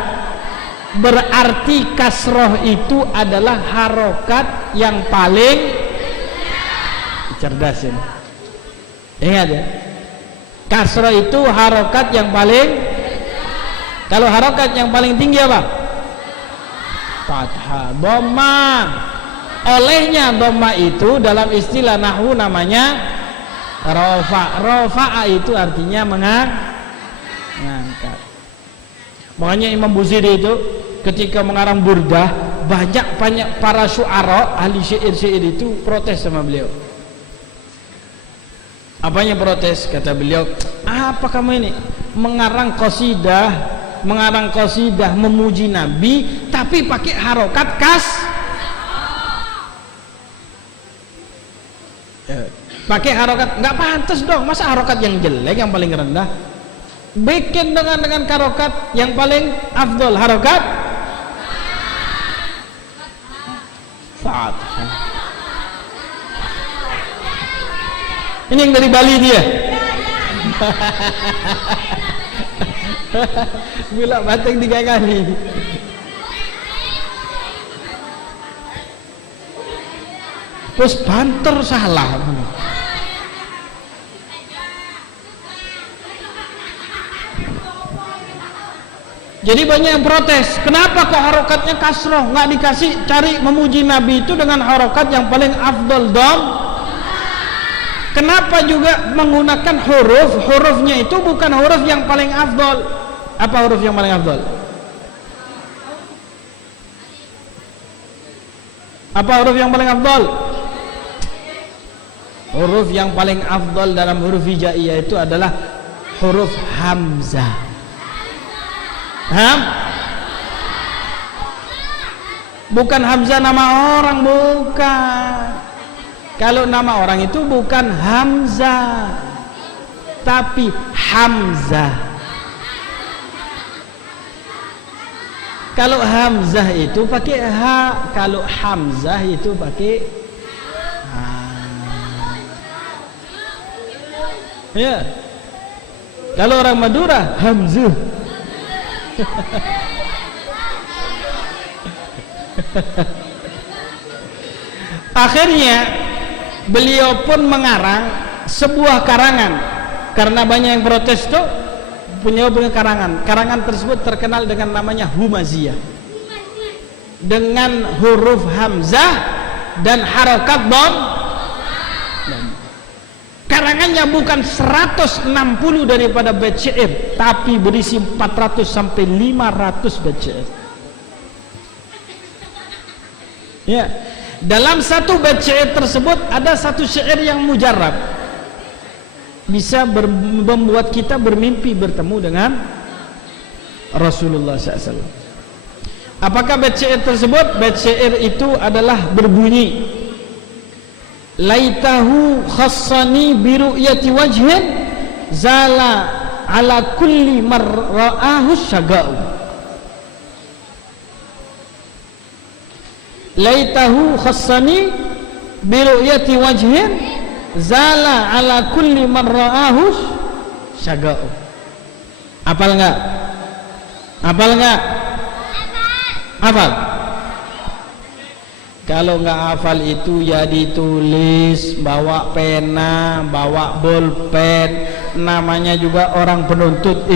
Berarti kasroh itu adalah harokat yang paling cerdas ini. Ingat ya, kasroh itu harokat yang paling. Kalau harokat yang paling tinggi apa? Fathah, dhamma. Olehnya dhamma itu dalam istilah nahwu namanya rafa. Rafa'a itu artinya mengangkat. Makanya Imam Busiri itu ketika mengarang Burdah, banyak para syu'ara, ahli syair-syair itu protes sama beliau. Apanya protes? Kata beliau, apa kamu ini mengarang qasidah memuji Nabi tapi pakai harokat kas, pakai harokat, nggak pantas dong. Masa harokat yang jelek yang paling rendah? Bikin dengan harokat yang paling afdol, harokat fathah. Ini yang dari Bali dia. Bila batik 3 kali. Terus banter salah. Jadi banyak yang protes. Kenapa kok harokatnya kasroh, nggak dikasih cari memuji Nabi itu dengan harokat yang paling afdol dong? Kenapa juga menggunakan hurufnya itu bukan huruf yang paling afdol? Apa huruf yang paling afdol? Apa huruf yang paling afdol? Huruf yang paling afdol dalam huruf hijaiyah itu adalah huruf hamzah. Bukan hamzah nama orang, bukan. Kalau nama orang itu bukan Hamzah tapi Hamzah. Kalau Hamzah itu pakai H, kalau Hamzah itu pakai H. Ya. Kalau orang Madura Hamzah. Akhirnya beliau pun mengarang sebuah karangan karena banyak yang protes tuh, punya karangan tersebut terkenal dengan namanya Humaziyah, dengan huruf hamzah dan harokat dom. Karangannya bukan 160 daripada bait syair, tapi berisi 400 sampai 500 bait syair. Ya, dalam satu bait syair tersebut ada satu syair yang mujarab, bisa membuat kita bermimpi bertemu dengan Rasulullah SAW. Apakah bait syair tersebut? Bait syair itu adalah berbunyi, laitahu khassani biru'yati wajhin zala ala kulli marra'ahu syaga'u. Laitahu khassani biru'yati wajhin zala ala kulli marra'ahu syaga'u. Hafal enggak? Hafal enggak? Hafal. Kalau enggak hafal itu ya ditulis, bawa pena, bawa bolpen. Namanya juga orang penuntut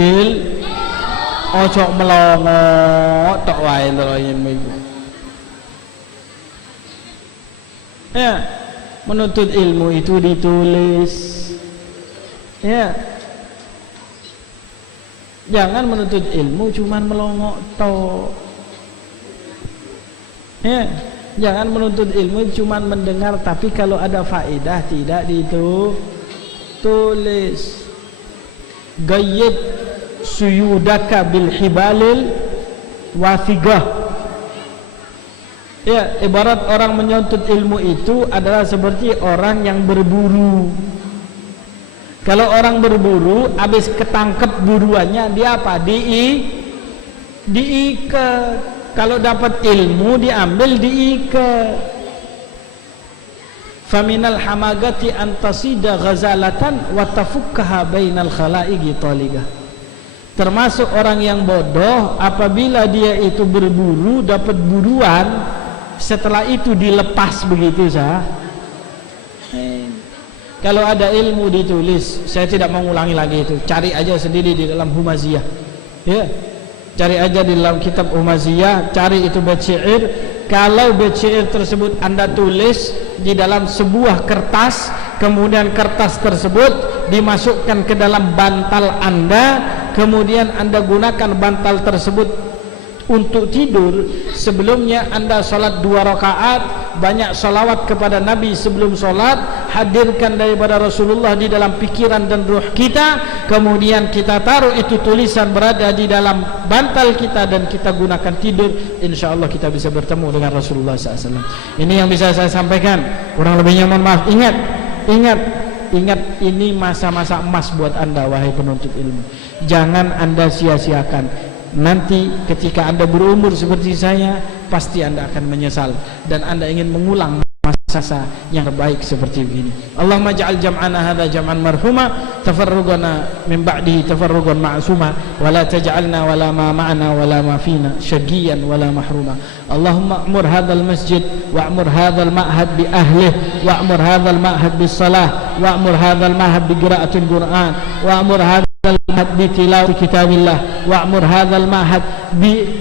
ojo melongo tok wae ndelok. Ya, menuntut ilmu itu ditulis. Ya, jangan menuntut ilmu cuman melongo tok. Ya, jangan menuntut ilmu cuman mendengar, tapi kalau ada faedah tidak ditulis. Gayyid suyudaka bil hibalil wathigah. Ya, ibarat orang menuntut ilmu itu adalah seperti orang yang berburu. Kalau orang berburu, habis ketangkep buruannya, dia apa? Diikat. Kalau dapat ilmu diambil, diikat. Faminal hamagati antasida ghazalatan wa tafukkaha bainal khalaiqi taligah. Termasuk orang yang bodoh apabila dia itu berburu, dapat buruan, setelah itu dilepas begitu sah. Kalau ada ilmu ditulis, saya tidak mengulangi lagi itu. Cari aja sendiri di dalam Humaziyah. Ya. Cari aja di dalam kitab Humaziyah, cari itu bait syair. Kalau bait syair tersebut Anda tulis di dalam sebuah kertas, kemudian kertas tersebut dimasukkan ke dalam bantal Anda, kemudian Anda gunakan bantal tersebut untuk tidur. Sebelumnya Anda sholat 2 rakaat, banyak sholawat kepada Nabi sebelum sholat, hadirkan daripada Rasulullah di dalam pikiran dan ruh kita, kemudian kita taruh itu tulisan berada di dalam bantal kita dan kita gunakan tidur. Insya Allah kita bisa bertemu dengan Rasulullah SAW. Ini yang bisa saya sampaikan, kurang lebihnya mohon maaf. Ingat, ini masa-masa emas buat Anda wahai penuntut ilmu. Jangan Anda sia-siakan. Nanti ketika Anda berumur seperti saya, pasti Anda akan menyesal dan Anda ingin mengulang masa yang terbaik seperti begini. Allahumma ja'al jam'ana hadha jam'an marhuma, tafarrugana min ba'dihi tafarrugan ma'suma, wa la taj'alna wala ma ma'ana wala ma fina syaqiyan wala mahruma. Allahumma a'mur hadzal masjid wa'mur hadzal ma'had bi ahlihi wa'mur hadzal ma'had bis salah wa'mur hadzal ma'had bi qira'atil Qur'an wa'mur المعهد بتلاوة كتاب الله وأمر هذا المعهد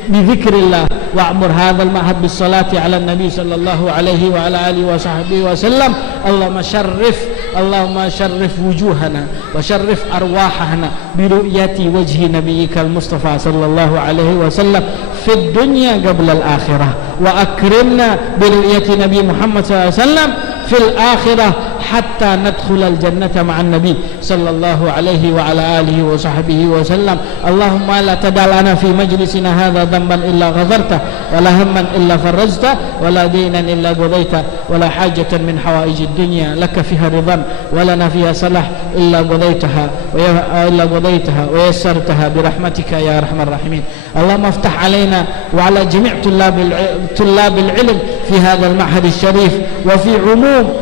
بذكر الله وأمر هذا المعهد بالصلاة على النبي صلى الله عليه وعلى آله وصحبه وسلم. اللهم شرف وجوهنا وشرف أرواحنا برؤية وجه نبيك المصطفى صلى الله عليه وسلم في الدنيا قبل الآخرة وأكرمنا برؤية نبي محمد صلى الله عليه وسلم في الآخرة حتى ندخل الجنة مع النبي صلى الله عليه وعلى آله وصحبه وسلم. اللهم لا تدع لنا في مجلسنا هذا ذنبا إلا غفرته ولا هما إلا فرجته ولا دينا إلا قضيته ولا حاجة من حوائج الدنيا لك فيها رضا ولنا فيها صلاح إلا قضيتها ويسرتها برحمتك يا أرحم الراحمين. اللهم افتح علينا وعلى جميع طلاب العلم في هذا المعهد الشريف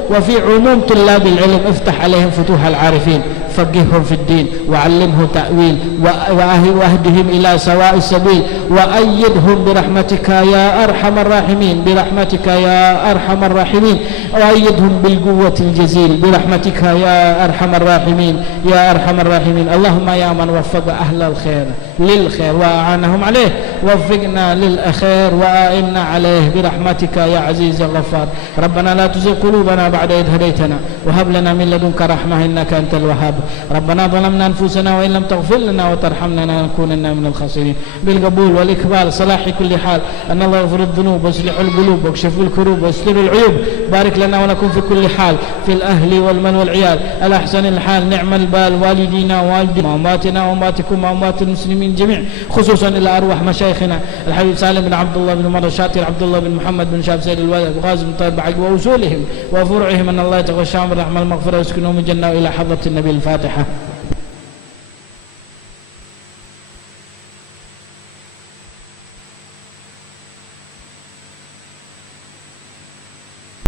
وفي عموم طلاب العلم، افتح عليهم فتوح العارفين، فقههم في الدين وعلمهم تأويل واهدهم إلى سواء السبيل وأيدهم برحمتك يا أرحم الراحمين برحمتك يا أرحم الراحمين وأيدهم بالقوة الجزيل برحمتك يا أرحم الراحمين يا أرحم الراحمين. اللهم يا من وفق أهل الخير للخير وأعانهم عليه وفقنا للخير وأعنا عليه برحمتك يا عزيز يا غفار. ربنا لا تزغ قلوبنا بعد إذ هديتنا وهب لنا من لدنك رحمة إنك أنت الوهاب. ربنا ظلمنا أنفسنا وإن لم تغفر لنا وترحمنا لنكونن من الخاسرين. بالقبول والإقبال صلاح كل حال، أن الله يغفر الذنوب ويصلح القلوب ويكشف الكروب ويستر العيوب. بارك لنا ولكم في كل حال، في الأهل والمال والعيال على أحسن الحال. نعم البال والدينا ووالدينا وأمواتنا وأمواتكم وأموات المسلمين جميع، خصوصا إلى أرواح مشايخنا الحبيب سالم بن عبد الله بن عمر الشاطر، عبد الله بن محمد بن شاب سيد الولد وغازي بن طيب بعد وأصولهم وفروعهم، أن الله يتغشاهم بالرحمة المغفرة ويسكنهم الجنة إلى حضرة النبي. الفاتحة.